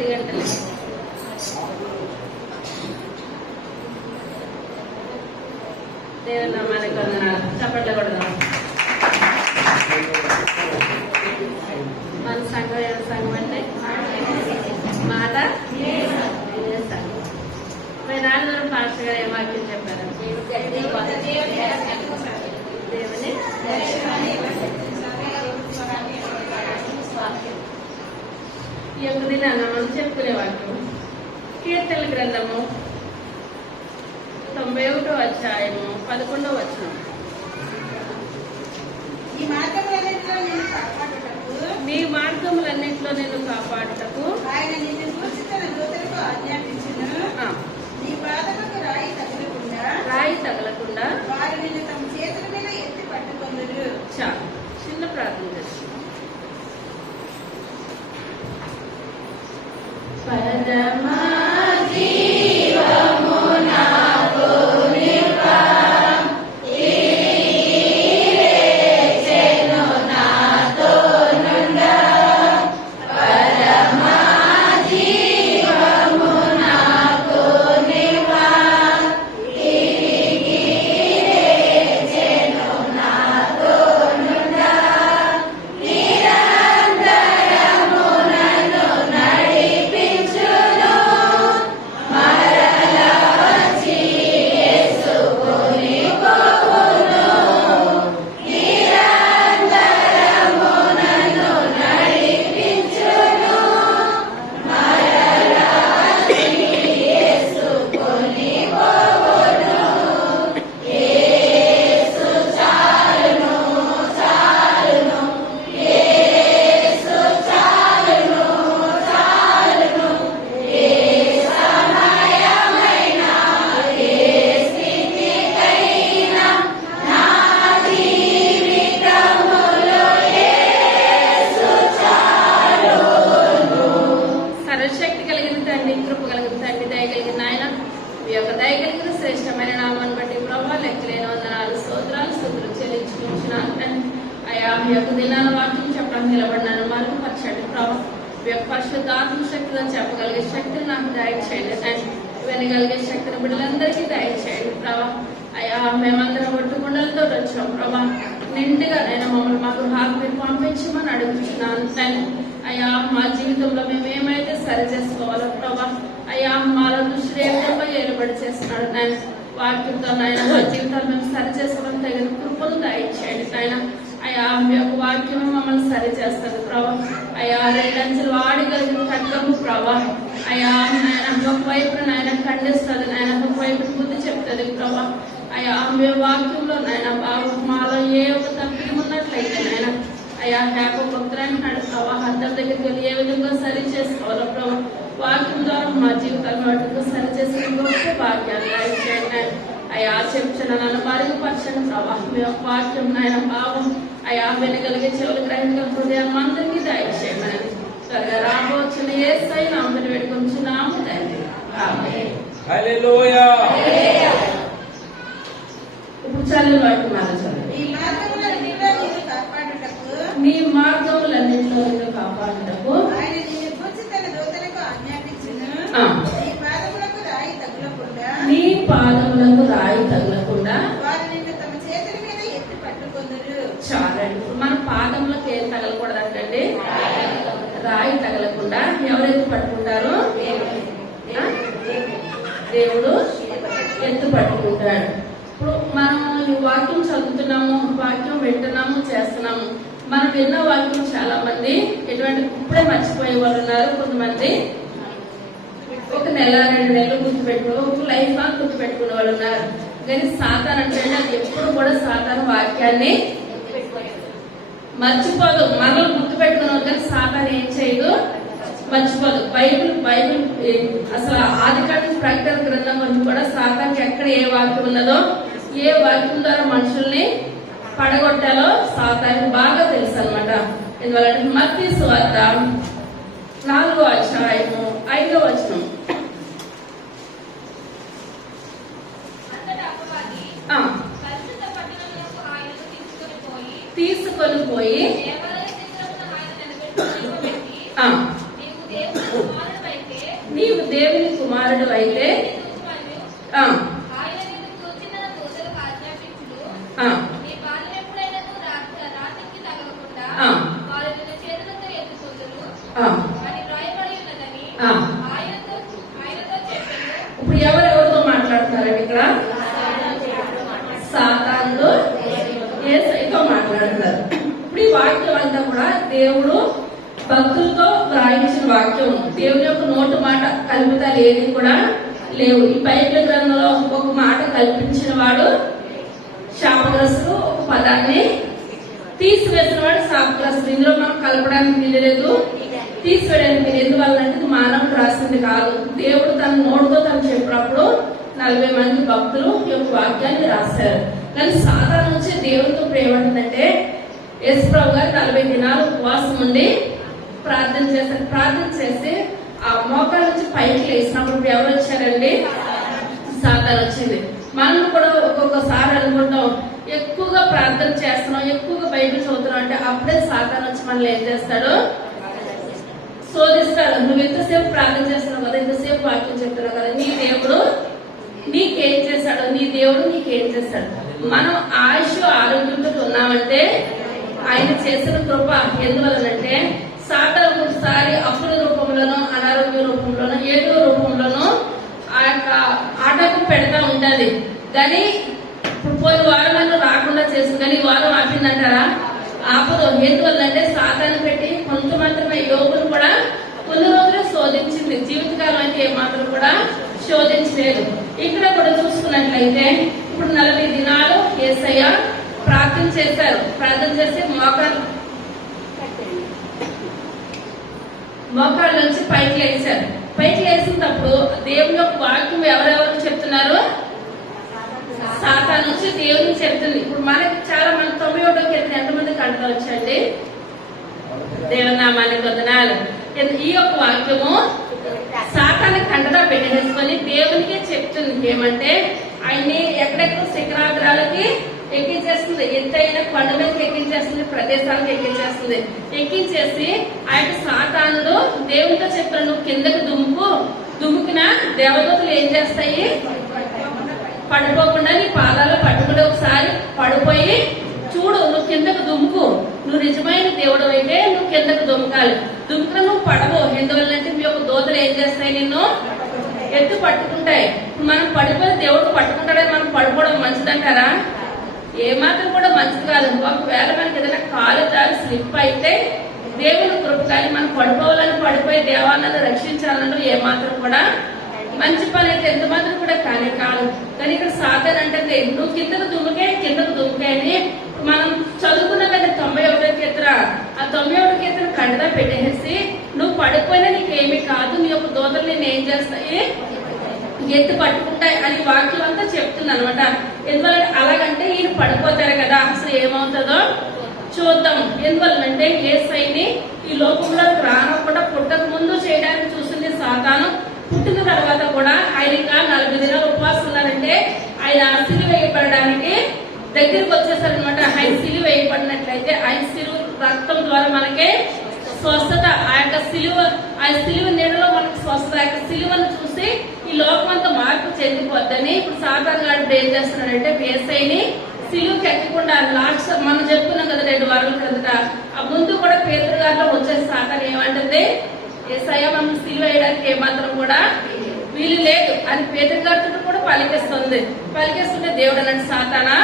10 గంటలు. దేవుని నామానికి వందనాలు. చప్పట్లు కొడదాం. మన సంఘం ఏ సంఘం అంటే మాట సంఘం. మీ నాన్నగారు పాస్టర్ గారు ఏ వాక్యం చెప్పారు? దేవుని ఈ యొక్క దినాన మనం చెప్పుకునే వాక్యం కీర్తనల గ్రంథము 91వ అధ్యాయము 11వ వచనం. నీ మార్గములన్నింటిలో నేను కాపాడుటకు ఆయన నిన్ను చూసి తన దూతలకు ఆజ్ఞాపించును. రాయి తగలకుండా వారు నిన్ను తమ చేతుల మీద ఎత్తి పట్టుకొందురు. చాలు. చిన్న ప్రార్థన చేస్తాం. పరమా జీవము నాకు నింపా శ్రేష్టమైన నామాన్ని బట్టి ప్రభావ లెక్కలేని వందనాలు స్తోత్రాలు స్తుతులు చెల్లించుకుంటున్నాను. అయ్యా మీ యొక్క దినాల వాక్యం చెప్పడానికి నిలబడినాను. మరుగుపరచండి ప్రభావ. మీ యొక్క పరిశుద్ధాత్మ శక్తిగా చెప్పగలిగే శక్తిని నాకు దయచేయండి. వినగలిగే శక్తిని బిడ్డలందరికీ దయచేయండి ప్రభావ. అయ్యా మేమందరం ఒట్టుకుండలతో వచ్చాం ప్రభా. నిండుగా నేను మమ్మల్ని మా గృహాలకు మీరు పంపించమని అడుగుతున్నాను తండ్రి. అయ్యా మా జీవితంలో మేము ఏమైతే సరి చేసుకోవాలో ప్రభా. అయ్యా మాలో దృష్టి ఏమిటో ఏలుబడి చేస్తున్నాడు నాయన. వాక్యంతో నాయన మా జీవితాలు మేము సరి చేసుకోవడం తగిన కృపను దయచేయండి నాయన. అయ్యా మీ యొక్క వాక్యం మమ్మల్ని సరి చేస్తుంది ప్రభా. అయ్యా 2 అంచెలు వాడగలిగిన ఖడ్గము ప్రభా. అయ్యా నాయన ఒకవైపు నాయన ఖండిస్తుంది నాయన, ఒకవైపు బుద్ధి చెప్తుంది ప్రభా. అయ్యా మీ వాక్యంలో నాయన బాబు మాలో ఏ ఒక తప్పిదం ఉన్నట్లయితే నాయన అయ్యా భక్తురాన్ని ప్రభా అందరి దగ్గరికి వెళ్ళి ఏ విధంగా సరి చేసుకోవాలో ప్రభా. వాక్యం ద్వారా మా జీవితాలను వాటితో సరి చేసిన గొప్ప భాగ్యాలు దయచేయండి. అయ్యా చెప్తున్న నన్ను మరుగుపరచండి ప్రభా. మీ యొక్క వాక్యం నాయన భావం అయ్యా వినగలిగే చెవులు గ్రహించగల హృదయాన్ని అందరికీ దయచేయమని త్వరగా రాబోతున్న యేసయ్య నామమున వేడుకొంచున్నాము తండ్రి. ఆమేన్. హల్లెలూయా. ఇప్పుడు చదివిన వాక్యం మనం చదవండి. నీ మార్గములన్నింటిలో నిన్ను కాపాడుటకు ఆయన నిన్ను చూసి తన దూతలకు ఆజ్ఞాపించును. నీ పాదములకు రాయి తగలకుండా వారు నిన్ను తమ చేతుల మీద ఎత్తి పట్టుకొందురు. చాలండి. ఇప్పుడు మన పాదములకు ఏం తగలకూడదంటండి? రాయి తగలకుండా ఎవరైతే పట్టుకుంటారో దేవుడు ఎత్తు పట్టుకుంటాడు. ఇప్పుడు మనం ఈ వాక్యం చదువుతున్నాము, వాక్యం వింటున్నాము, చేస్తున్నాము. మనం విన్న వాక్యం చాలా మంది ఎటువంటి ఇప్పుడే మర్చిపోయే వాళ్ళు ఉన్నారు. కొంతమంది 1 నెల 2 నెలలు గుర్తుపెట్టుకుని ఒక లైఫ్ లాంగ్ గుర్తుపెట్టుకునే వాళ్ళు ఉన్నారు. కానీ సాతాను అంటే అది ఎప్పుడు కూడా సాతాను వాక్యాన్ని మర్చిపోదు. మనల్ని గుర్తుపెట్టుకున్నావు కానీ సాతాను ఏం చేయదు, మర్చిపోదు. బైబిల్ అసలు ఆదికాండం ప్రకటన గ్రంథం వరకు కూడా సాతానికి ఎక్కడ ఏ వాక్యం ఉన్నదో, ఏ వాక్యం ద్వారా మనుషుల్ని పడగొట్టాలో సాతానికి బాగా తెలుసు అనమాట. ఎందువల్ల మత్తయి సువార్త 4వ అధ్యాయము 5వ వచనం. తీసుకొని పోయి ఆ, అని వ్రాయబడి ఉన్నదని ఆ. ఆయనతో చెప్పాను. ఇప్పుడు ఎవరెవరితో మాట్లాడుతున్నారండి ఇక్కడ? సాతానుడు యేసయ్యతో మాట్లాడుతున్నారు. ఇప్పుడు ఈ వాక్యం అంతా కూడా దేవుడు భక్తులతో వ్రాయించిన వాక్యం. దేవుని యొక్క నోటు మాట కల్పితాలు ఏది కూడా లేవు. ఈ బైబిల్ గ్రంథంలో ఒక మాట కల్పించిన వాడు శాపగ్రస్తుడు, ఒక పదాన్ని తీసివేసిన వాడు శాపగ్రస్తుడు. ఇందులో మనం కలపడానికి వీల్లేదు, తీసివేయడానికి వీలు. ఎందువల్లంటే ఇది మానవుడు రాసింది కాదు. దేవుడు తన నోటుతో తను చెప్పినప్పుడు 40 మంది భక్తులు ఈ యొక్క వాక్యాన్ని రాశారు. కానీ సాధారణ నుంచి దేవుడితో ఏమంటుందంటే యేసుప్రభు గారు 40 దినాలు ఉపవాసం ఉండి ప్రార్థన చేశారు. ప్రార్థన చేసి ఆ మోకాళ్ళ నుంచి పైకి లేచినప్పుడు ఎవరు వచ్చారండి? సాతాను వచ్చింది. మనం కూడా ఒక్కొక్కసారి అనుకుంటాం ఎక్కువగా ప్రార్థన చేస్తున్నాం, ఎక్కువగా బైబిల్ చదువుతున్నాం అంటే అప్పుడే సాతాను వచ్చి మనల్ని ఏం చేస్తాడు? శోధిస్తాడు. నువ్వు ఎంతసేపు ప్రార్థన చేస్తున్నావు కదా, ఎంతసేపు వాక్యం చెప్తున్నావు కదా, నీ దేవుడు నీకేం చేశాడు? నీ దేవుడు నీకేం చేశాడు? మనం ఆయుష్ ఆరోగ్యంతో ఉన్నామంటే ఆయన చేసిన కృప. ఎందువలనంటే సాతాను ఒకసారి అప్పుల రూపంలోనో, అనారోగ్య రూపంలోనో, ఏదో రూపంలోనో ఆ యొక్క ఆటంకం పెడతా ఉంటది. కానీ ఇప్పుడు పోయిన వారం రాకుండా చేసింది, కానీ ఈ వారం ఆపిందంటారా? ఆపదు. ఎందువల్లంటే సాతాను పెట్టి కొంతమంది యోగులు కూడా కొన్ని రోజులే శోధించింది. జీవితకాలం అయితే ఏమాత్రం కూడా శోధించలేదు. ఇక్కడ కూడా చూసుకున్నట్లయితే ఇప్పుడు 40 దినాలు యేసయ్య ప్రార్థన చేశారు. ప్రార్థన చేసి మోకాళ్ళ నుంచి పైకి లేచారు. పైకి లేచినప్పుడు దేవుని యొక్క వాక్యం ఎవరెవరికి చెప్తున్నారు? సాతాను నుంచి దేవునికి చెప్తుంది. ఇప్పుడు మనకి చాలా మంది 91వ కీర్తన ఎంతమంది కంట వచ్చండి? దేవుని నామానికి వందనాలు. ఈ యొక్క వాక్యము సాతాన్ని కంటగా పెట్టేసుకొని దేవునికే చెప్తుంది. ఏమంటే ఆయన్ని ఎక్కడెక్కడ శిఖరాగ్రాలకి ఎక్కించేస్తుంది, ఎత్తైన కొండ మీదకి ఎక్కించేస్తుంది, ప్రదేశాలకు ఎక్కించేస్తుంది. ఎక్కించేసి ఆయన సాతానుడు దేవునితో చెప్పిన నువ్వు కిందకు దుమ్ముకిన దేవదూతలు ఏం చేస్తాయి? పడిపోకుండా నీ పాదాలు పట్టుకుని ఒకసారి పడిపోయి చూడు, నువ్వు కిందకు దుమ్ముకు, నువ్వు నిజమైన దేవుడు అయితే నువ్వు కిందకు దుమ్ముకాలి. దుమ్ముకున నువ్వు పడవు. ఎందువల్లంటే మీ యొక్క దూతలు ఏం చేస్తాయి? నిన్ను ఎత్తు పట్టుకుంటాయి. మనం పడిపోయి దేవుడు పట్టుకుంటాడని మనం పడిపోవడం మంచిదంటారా? ఏమాత్రం కూడా మంచిది కాదు. ఒకవేళ మనకి ఏదైనా కాలు జారి స్లిప్ అయితే దేవుని కృప, కానీ మనం పడిపోవాలని పడిపోయి దేవాన్ని రక్షించాలని ఏమాత్రం కూడా మంచి పని అయితే ఎంత మాత్రం కూడా కానీ కాదు. కానీ ఇక్కడ సాతాను అంటే నువ్వు కిందకు దుమ్ముకే అని మనం చదువుకున్న కదా 91వ కీర్తన. ఆ 91వ కీర్తన కండగా పెట్టేసి నువ్వు పడిపోయినా నీకేమీ కాదు, నీ యొక్క దూతలు నేను ఏం చేస్తాయి? ఎత్తు పట్టుకుంటాయి అని వాక్యం అంతా చెప్తుంది అనమాట. ఎందువల్ల అలాగంటే ఈయన పడిపోతారు కదా, అసలు ఏమవుతుందో చూద్దాం. ఎందువల్లంటే యేసయ్యని ఈ లోకంలో రానకుండా పుట్టక ముందు చేయడానికి చూసింది సాతాను. పుట్టిన తర్వాత కూడా ఆయన ఇంకా 40 దినాలు ఉపవాసం ఉన్నారంటే ఆయన సిలువ వేయబడడానికి దగ్గరికి వచ్చేసారనమాట. ఆయన సిలువ వేయబడినట్లయితే ఆయన సిలువ రక్తం ద్వారా మనకే స్వస్థత. ఆ యొక్క సిలువ నీడలో మనకు స్వస్థత. ఆ యొక్క సిలువను చూసి ఈ లోకం అంతా మార్పు చెందిపోద్దని ఇప్పుడు సాతాను గారు ఏం చేస్తున్నాడంటే యేసయ్యని సిలువకి ఎక్కకుండా లాస్ట్ మనం చెప్పుకున్నాం కదా 2 వారాల క్రిందట. ఆ ముందు కూడా పేతురు గారిలో వచ్చేసి సాతాను ఏమంటుంది? యేసయ్య మనం సిలువ వేయడానికి ఏమాత్రం కూడా వీలు లేదు అని పేతురు గారితో కూడా పలికేస్తుంటే దేవుడు అన్నట్టు సాతానా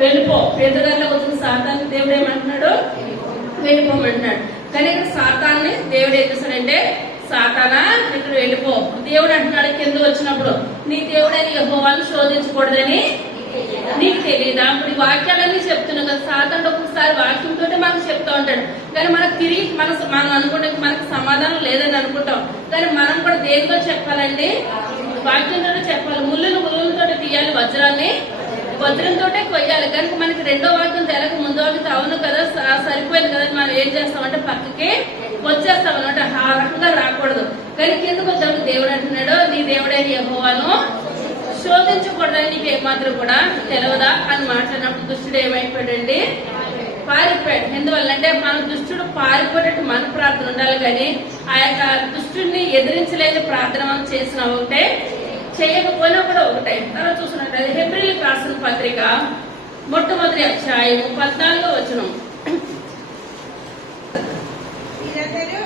వెళ్ళిపో. పేతురు గారిలో వచ్చిన సాతాన్ని దేవుడు ఏమంటున్నాడు? వెళ్ళిపోమంటున్నాడు. కానీ ఇక్కడ సాతాన్ని దేవుడు ఏం చేస్తాడంటే సాతానా ఇక్కడ వెళ్ళిపో. దేవుడు అంటున్నాడు కింద వచ్చినప్పుడు నీ దేవుడని యెహోవాను శోధించకూడదని నీకు తెలియదా? ఇప్పుడు ఈ వాక్యాలన్నీ చెప్తున్నావు కదా. సాతాను ఒక్కొక్కసారి వాక్యంతో మనకు చెప్తా ఉంటాడు, కానీ మనకు తిరిగి మనం అనుకుంటే మనకు సమాధానం లేదని అనుకుంటాం. కానీ మనం కూడా దేనితో చెప్పాలండి? వాక్యంతో చెప్పాలి. ముళ్ళులతో తీయాలి, వజ్రంతో కొయ్యాలి. కనుక మనకి రెండో వాక్యం తెలక ముందు వాక్యం అవును కదా సరిపోయింది కదా మనం ఏం చేస్తామంటే పక్కకి వచ్చేస్తాం అనమాట. ఆ రకంగా రాకూడదు. కానీ కిందకు వచ్చాము దేవుడు అంటున్నాడు నీ దేవుడైన యెహోవాను శోధించకూడదని నీకు ఏమాత్రం కూడా తెలియదా అని మాట్లాడినప్పుడు దుష్టుడు ఏమైపోయాడండి? పారిపోయాడు. ఎందువల్లంటే మన దుష్టుడు పారిపోయేటట్టు మన ప్రార్థన ఉండాలి, కానీ ఆ యొక్క దుష్టుడిని ఎదిరించలేని ప్రార్థన మనం చేసిన ఒకటే, చేయకపోయినా కూడా ఒకటే. తర్వాత చూసినట్టు హెబ్రీయులకు రాసిన పత్రిక మొట్టమొదటి అధ్యాయం 14వ వచనం. వీరందరూ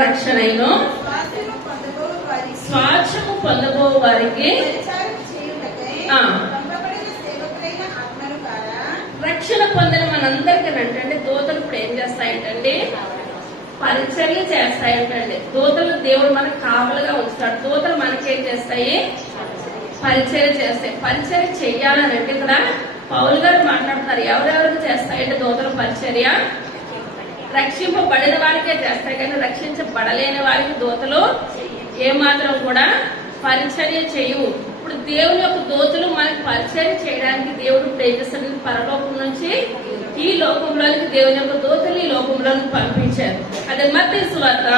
రక్షణను స్వాస్థ్యము పొందబోవు వారికి స్వాస్థ్యము పొందబో వారికి పరిచారం చేయుటకై ఆ. పంపబడిన సేవకులైన ఆత్మలు కారా? రక్షణ పొందిన మనందరికీ అంటే దూతలు ఇప్పుడు ఏం చేస్తాయంటండి? పరిచర్య చేస్తాయంటండి. దూతలు దేవుడు మనకు కావలుగా ఉంచుతాడు. దూతలు మనకేం చేస్తాయి? పరిచర్య చేస్తాయి. పరిచర్య చెయ్యాలని అంటే ఇక్కడ పౌలు గారు మాట్లాడుతున్నారు. ఎవరెవరికి చేస్తాయంటే దూతలు పరిచర్య? రక్షింపబడిన వారికే చేస్తాయి, కానీ రక్షించబడలేని వారికి దూతలు ఏమాత్రం కూడా పరిచర్య చేయవు. ఇప్పుడు దేవుని యొక్క దూతలు మనకి పరిచర్య చేయడానికి దేవుడు ప్రేమిస్తున్న పరలోకం నుంచి ఈ లోకంలోనికి దేవుని యొక్క దూతలు ఈ లోకంలోనికి పంపించారు. అదే మత్తయి సువార్త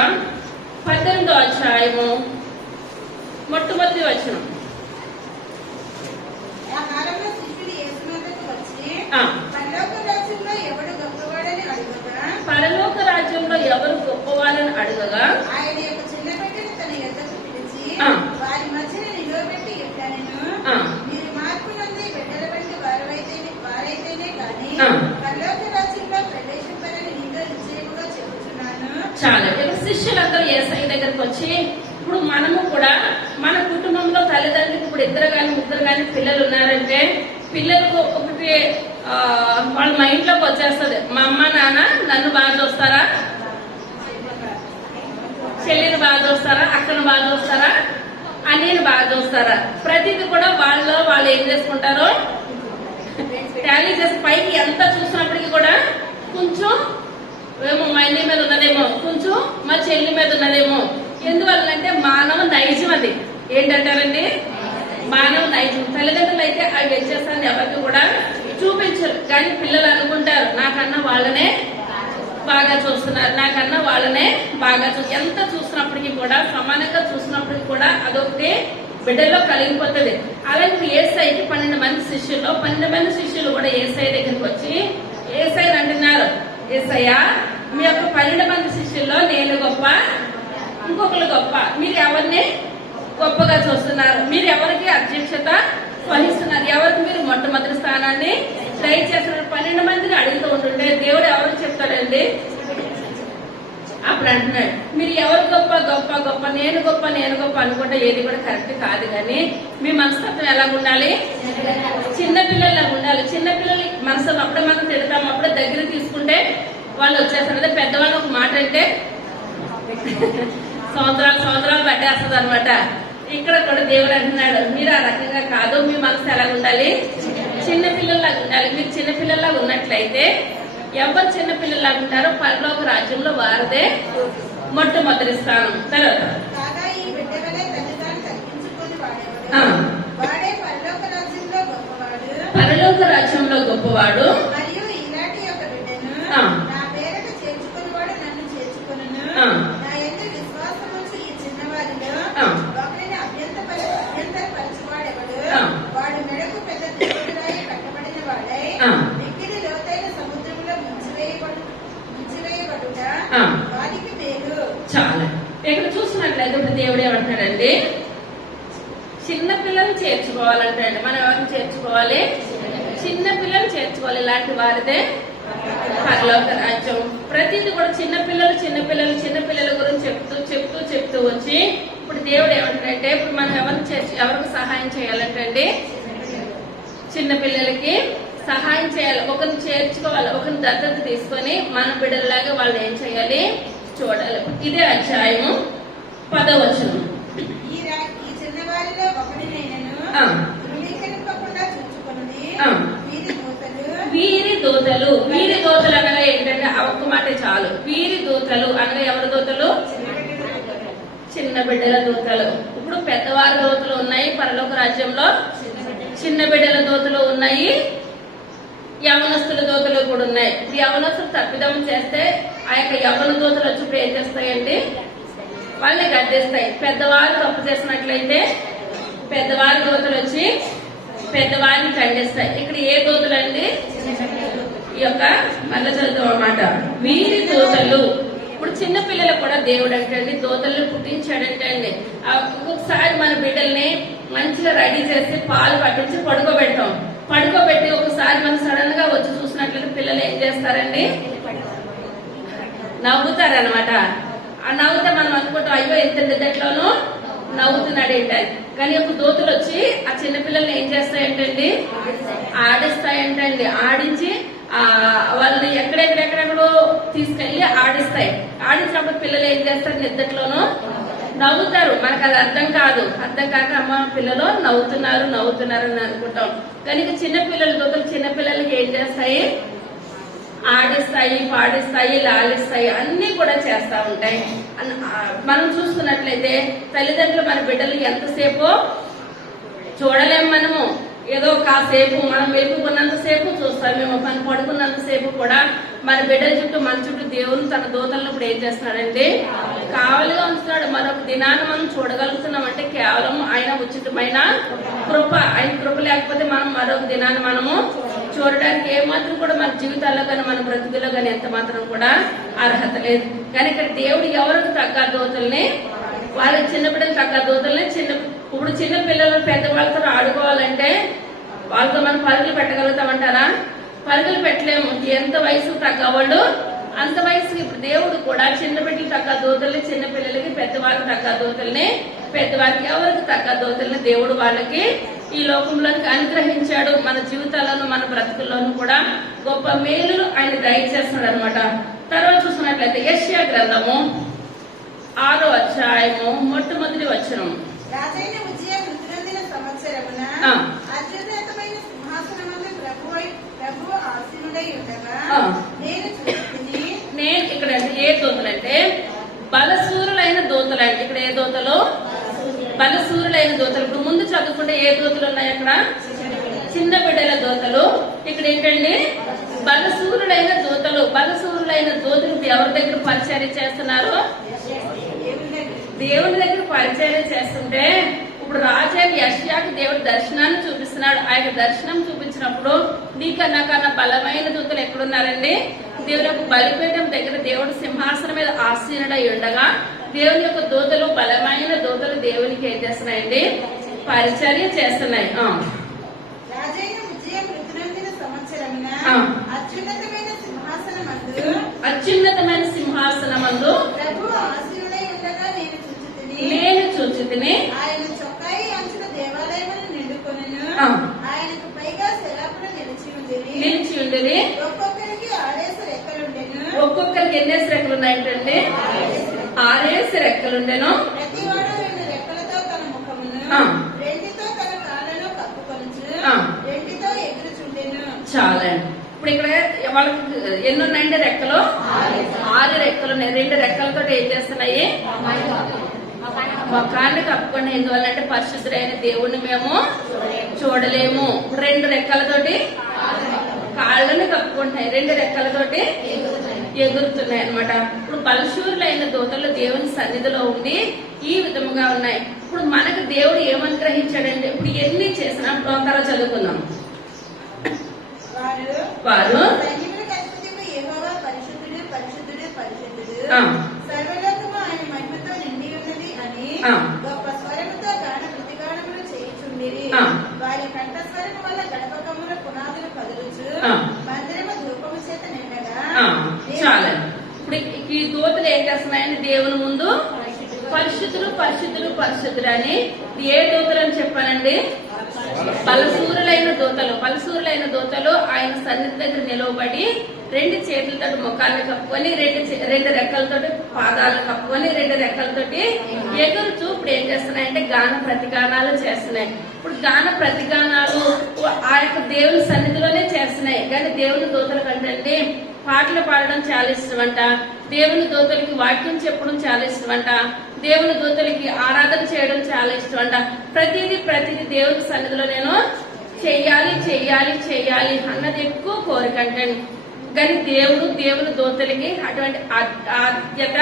18వ అధ్యాయము మొట్టమొదటి వచనం. ఆ కాలంలో శిష్యులు యేసు వద్దకు వచ్చి ఆ. పరలోక రాజ్యంలో ఎవడు గొప్పవాడని అడుగగా పరలోక రాజ్యంలో ఎవరు గొప్పవాళ్ళని అడగగా ఆయన యొక్క చిన్న బిడ్డను తన యొద్దకు పిలిచి ఆ. వారి మధ్యన నిలవబెట్టి ఇట్లనెను, ఆ. మీరు మార్పు నొంది బిడ్డల వంటి వారైతేనే కానీ ఆ. పరలోక రాజ్యంలో ప్రవేశింపరని నీతో నిశ్చయముగా చెబుతున్నాను. చాలా ఇక్కడ శిష్యులందరూ యేసయ్య దగ్గరికి వచ్చి, ఇప్పుడు మనము కూడా మన కుటుంబంలో తల్లిదండ్రులకు ఇప్పుడు 2 కానీ 3 కానీ పిల్లలు ఉన్నారంటే పిల్లలకు ఒకటి వాళ్ళ మైండ్ లోకి వచ్చేస్తుంది, మా అమ్మ నాన్న నన్ను బాగా చూస్తారా, చెల్లిని బాగా చూస్తారా, అక్కను బాగా చూస్తారా, అన్నయ్యని బాగా చూస్తారా. ప్రతిదీ కూడా వాళ్ళు ఏం చేసుకుంటారో టాలీ చేసి పైకి ఎంత చూసినప్పటికీ కూడా కొంచెం ఏమో మా అన్నయ్య మీద ఉన్నదేమో, కొంచెం మా చెల్లి మీద ఉన్నదేమో. ఎందువల్లంటే మానవ నైజం అది. ఏంటంటారండి? మానవ నైజం. తల్లిదండ్రులు అయితే అవి వ్యత్యాసాన్ని ఎవరికి కూడా చూపించరు, కానీ పిల్లలు అనుకుంటారు నాకన్నా వాళ్ళనే బాగా చూస్తున్నారు, నాకన్నా వాళ్ళనే బాగా ఎంత చూసినప్పటికీ కూడా సమానంగా చూసినప్పటికీ కూడా అదొకటి బిడ్డల్లో కలిగిపోతుంది. అలాగే యేసయ్యకి 12 మంది శిష్యుల్లో 12 మంది శిష్యులు కూడా యేసయ్య దగ్గరికి వచ్చి యేసయ్యని అంటున్నారు, యేసయ్య మీ యొక్క 12 మంది శిష్యుల్లో నేను గొప్ప, ఇంకొకరు గొప్ప, మీరు ఎవరిని గొప్పగా చూస్తున్నారు, మీరు ఎవరికి అధ్యక్షత వహిస్తున్నారు, ఎవరికి మీరు మొట్టమొదటి స్థానాన్ని దయచేస్తున్నారు? 12 మందిని అడుగుతూ ఉంటుంటే దేవుడు ఎవరికి చెప్తాడండి? అప్పుడు అంటున్నాడు, మీరు ఎవరు గొప్ప గొప్ప గొప్ప, నేను గొప్ప నేను గొప్ప అనుకుంటే ఏది కూడా కరెక్ట్ కాదు. కానీ మీ మనస్తత్వం ఎలా ఉండాలి? చిన్నపిల్లల్లా ఉండాలి. చిన్నపిల్లలు మనసు అప్పుడే మనం తిడతాం, అప్పుడే దగ్గర తీసుకుంటే వాళ్ళు వచ్చేస్తారు. అదే పెద్దవాళ్ళు ఒక మాట అంటే సంవత్సరాలు పట్టేస్తుంది అనమాట. ఇక్కడ కూడా దేవుడు అంటున్నాడు, మీరు ఆ రకంగా కాదు, మీ మనసు ఎలా ఉండాలి? చిన్నపిల్లల్లాగా ఉండాలి. మీరు చిన్నపిల్లల్లాగా ఉన్నట్లయితే ఎవరు చిన్నపిల్లల్లాగా ఉంటారో పరలోక రాజ్యంలో వారిదే మొట్టమొదటి స్థానం. తర్వాత కాగా ఈ బిడ్డ వలె తను తాను తగ్గించుకొని వాడేవాడు, ఆ. వాడే పరలోక రాజ్యంలో గొప్పవాడు. పరలోక రాజ్యంలో గొప్పవాడు. మరియు ఇలాంటి యొక్క బిడ్డను ఆ. నా పేరట చేర్చుకునేవాడు నన్ను చేర్చుకొనును. ఆ. నా యందు విశ్వాసముంచి ఈ చిన్నవారిలో ఆ. ఒకరిని అభ్యంతరపరచువాడెవడు, ఆ. వాడు మెడకు పెద్ద దేవుడిరాయి కట్టబడిన వాడై ఆ. మిక్కిలి లోతైన సముద్రంలో ముంచివేయబడుట ఆ. వారికి మేలు. చాలా ఇక్కడ చూసినట్లయితే ఇప్పుడు దేవుడు ఏమంటాడండి? చిన్న పిల్లల్ని చేర్చుకోవాలంటే మనం ఎవరిని చేర్చుకోవాలి? చిన్న పిల్లల్ని చేర్చుకోవాలి. ఇలాంటి వారిదే పరలోక రాజ్యం. ప్రతిది కూడా చిన్నపిల్లల గురించి చెప్తూ వచ్చి ఇప్పుడు దేవుడు ఏమంటాడంటే ఇప్పుడు మనం ఎవరికి సహాయం చేయాలంటే అండి చిన్నపిల్లలకి సహాయం చేయాలి. ఒకరిని చేర్చుకోవాలి, ఒకరిని దత్తత తీసుకొని మన బిడ్డలాగా వాళ్ళు ఏం చేయాలి చూడాలి. ఇదే అధ్యాయము 10వ వచనం. ఈ చిన్నవారిలో ఒకడినైనను ఆ. ధృవీకరింపకుండా చూచుకొనుడి. ఆ. వీరి దూతలు వీరి దూతలు అనగా ఏంటంటే ఆ ఒక్క మాట చాలు. వీరి దూతలు అనగా ఎవరి దూతలు? చిన్న బిడ్డల దూతలు. ఇప్పుడు పెద్దవారి దూతలు ఉన్నాయి పరలోక రాజ్యంలో, చిన్న బిడ్డల దూతలు ఉన్నాయి, యవనస్తుల దూతలు కూడా ఉన్నాయి. ఇప్పుడు యవనస్తులు తప్పిదం చేస్తే ఆ యొక్క యవన దూతలు వచ్చి ఇప్పుడు ఏం చేస్తాయండి? వాళ్ళని గద్దిస్తాయి. పెద్దవారు తప్పు చేసినట్లయితే పెద్దవారి దూతలు వచ్చి పెద్దవారిని ఖండిస్తాయి. ఇక్కడ ఏ దూతలు అండి? ఈ యొక్క మళ్ళీ చదువుతాం అన్నమాట. వీరి దూతలు. ఇప్పుడు చిన్న పిల్లలు కూడా దేవుడు అంటే దూతల్ని పుట్టించాడంటే అండి. ఒక్కొక్కసారి మన బిడ్డల్ని మంచిగా రెడీ చేసి పాలు పట్టించి పడుకోబెట్టి ఒకసారి మనం సడన్ గా వచ్చి చూసినట్లయితే పిల్లలు ఏం చేస్తారండి? నవ్వుతారనమాట. ఆ నవ్వుతే మనం అనుకుంటాం అయ్యో ఎంత నిద్దట్లోనూ నవ్వుతున్నాడు ఏంట. కానీ ఒక దోతులు వచ్చి ఆ చిన్నపిల్లల్ని ఏం చేస్తాయంటండి, ఆడిస్తాయంటండి. ఆడించి వాళ్ళని ఎక్కడెక్కడెక్కడెక్కడో తీసుకెళ్లి ఆడిస్తాయి. ఆడించినప్పుడు పిల్లలు ఏం చేస్తారు, నిద్దట్లోనూ నవ్వుతారు. మనకు అది అర్థం కాదు. అర్థం కాక అమ్మ పిల్లలు నవ్వుతున్నారు అని అనుకుంటాం. కానీ చిన్నపిల్లలు దోతులు చిన్నపిల్లలకి ఏం చేస్తాయి, ఆడిస్తాయి, పాడిస్తాయి, లాలిస్తాయి, అన్ని కూడా చేస్తా ఉంటాయి. మనం చూసుకున్నట్లయితే తల్లిదండ్రులు మన బిడ్డలు ఎంతసేపు చూడలేము. మనము ఏదో కాసేపు మనం వెలుగుకున్నంతసేపు చూస్తాం. మేము మనం పడుకున్నంతసేపు కూడా మన బిడ్డల చుట్టూ మన చుట్టూ దేవుని తన దూతలను ఇప్పుడు ఏం చేస్తున్నాడండి, కావలిగా ఉంచుతాడు. మరొక దినాన్ని మనం చూడగలుగుతున్నాం అంటే కేవలం ఆయన ఉచితమైన కృప. ఆయన కృప లేకపోతే మనం మరొక దినాన్ని మనము చూడడానికి ఏమాత్రం కూడా మన జీవితాల్లో కానీ మన బ్రతుకుల్లో కానీ ఎంత మాత్రం కూడా అర్హత లేదు. కానీ ఇక్కడ దేవుడు ఎవరికి తగ్గ దూతల్ని, వాళ్ళకి చిన్న బిడ్డలు తగ్గ దూతల్ని ఇప్పుడు చిన్న పిల్లలు పెద్దవాళ్ళతో ఆడుకోవాలంటే వాళ్ళతో మనం పరుగులు పెట్టగలుగుతామంటారా? పరుగులు పెట్టలేము. ఎంత వయసు తగ్గవాళ్ళు అంత వయసుకి. ఇప్పుడు దేవుడు కూడా చిన్న బిడ్డలు తగ్గ దూతల్ని చిన్న పిల్లలకి, పెద్దవాళ్ళకి తగ్గ దూతల్ని పెద్దవారికి, ఎవరికి తగ్గ దూతల్ని దేవుడు వాళ్ళకి ఈ లోకంలోనికి అనుగ్రహించాడు. మన జీవితాల్లోనూ మన బ్రతుకుల్లోనూ కూడా గొప్ప మేలులు ఆయన దయచేస్తున్నాడు అనమాట. తర్వాత చూసినట్లయితే యెషయా గ్రంథము 6వ అధ్యాయము మొట్టమొదటి వచనం. రాజైన ఉజ్జియా మృతునందిన సంవత్సరమున అత్యున్నతమైన సింహాసనమందు ప్రభువు ఆసీనుడై ఉండగా నేను చూస్తుని. నేను ఇక్కడ ఏ దూతలంటే బలసూరులైన దూతలంటే, ఇక్కడ ఏ దూతలు, బలసూరులైన దూతలు. ఇప్పుడు ముందు చదువుకుంటే ఏ దూతలు ఉన్నాయి అక్కడ, చిన్న బిడ్డల దూతలు. ఇక్కడ ఏంటండి, బలసూరులైన దూతలు. బలసూరులైన దూతలు ఎవరి దగ్గర పరిచర్య చేస్తున్నారు, దేవుని దగ్గర పరిచయం చేస్తుంటే ఇప్పుడు రాజైన యెషయాకు దేవుడు దర్శనాన్ని చూపిస్తున్నాడు. ఆయన దర్శనం చూపించినప్పుడు నీకన్నా బలమైన దూతలు ఎక్కడున్నారండి, దేవుని యొక్క బలిపీఠం దగ్గర దేవుడు సింహాసనం మీద ఆసీనుడై ఉండగా దేవుని యొక్క దూతలు, బలమైన దూతలు దేవునికి ఏం చేస్తున్నాయండి, పరిచర్య చేస్తున్నాయి. రాజైన ఉజ్జియా మృతునందిన సంవత్సరమున అత్యున్నతమైన సింహాసనమందు ప్రభువు ఆసీనుడై ఉండగా నేను చూచితిని. ఆయన చొక్కాయి అంచుల దేవాలయమును నిండుకొనెను. ఆయనకు పైగా శరాపులు నిలిచి ఉండేది. ఒక్కొక్కరికి 6 రెక్కలుండెను. ఒక్కొక్కరికి ఎన్ని రెక్కలు ఉన్నాయంటే 6 రెక్కలుండెను. ప్రతివాడు 2 రెక్కలతో తన ముఖమును, 2తో తన కాళ్ళను కప్పుకొనుచు, 2తో ఎగురుచుండెను. చాలా. ఇప్పుడు ఇక్కడ వాళ్ళకి ఎన్ని ఉన్నాయంటే రెక్కలు, 6 రెక్కలు ఉన్నాయి. 2 రెక్కలతో ఏం చేస్తున్నాయి, ముఖాన్ని కప్పుకొని. ఎందువల్లంటే పరిశుద్ధుడైన దేవుణ్ణి మేము చూడలేము. 2 రెక్కలతోటి కాళ్ళని కప్పుకుంటాయి, 2 రెక్కలతోటి ఎగురుతున్నాయి అనమాట. ఇప్పుడు బలశూరులైన దూతలు దేవుని సన్నిధిలో ఉండి ఈ విధముగా ఉన్నాయి. ఇప్పుడు మనకు దేవుడు ఏమనుగ్రహించాడంటే, ఇప్పుడు ఎన్ని చేసినా తర్వాత చదువుకుందాం. వారు సర్వలోకము ఆయన మహిమతో నిండి ఉన్నది అని గొప్ప స్వరముతో గాన ప్రతిగానములు చేయుచుండిరి. వారి కంఠస్వరము వల్ల గడపకముల పునాదులు కదులుచు మందిరము ధూపము చేత నిండగా. చాలా. ఇప్పుడు ఈ దూతలు ఏం చేస్తున్నాయని దేవుని ముందు పరిశుద్ధులు పరిశుద్ధులు పరిశుద్ధులు అని. ఏ దూతలు అని చెప్పానండి, బలసూరులైన దూతలు. బలసూరులైన దూతలు ఆయన సన్నిధి దగ్గర నిలవబడి 2 చేతులతో ముఖాన్ని కప్పుకొని, 2 రెక్కలతో పాదాలను కప్పుకొని, 2 రెక్కలతోటి ఎగురుచూ ఇప్పుడు ఏం చేస్తున్నాయంటే గాన ప్రతిగానాలు చేస్తున్నాయి. ఇప్పుడు గాన ప్రతిగానాలు ఆ యొక్క దేవుని సన్నిధిలోనే చేస్తున్నాయి. కానీ దేవుని దూతల కంటే పాటలు పాడడం చాలా ఇష్టమంట, దేవుని దూతలకి వాక్యం చెప్పడం చాలా ఇష్టమంట, దేవుని దూతలకి ఆరాధన చేయడం చాలా ఇష్టమంట. ప్రతిదీ దేవుని సన్నిధిలో నేను చెయ్యాలి అన్నది ఎక్కువ కోరిక అంటే. కానీ దేవుని దూతలకి అటువంటి ఆద్యత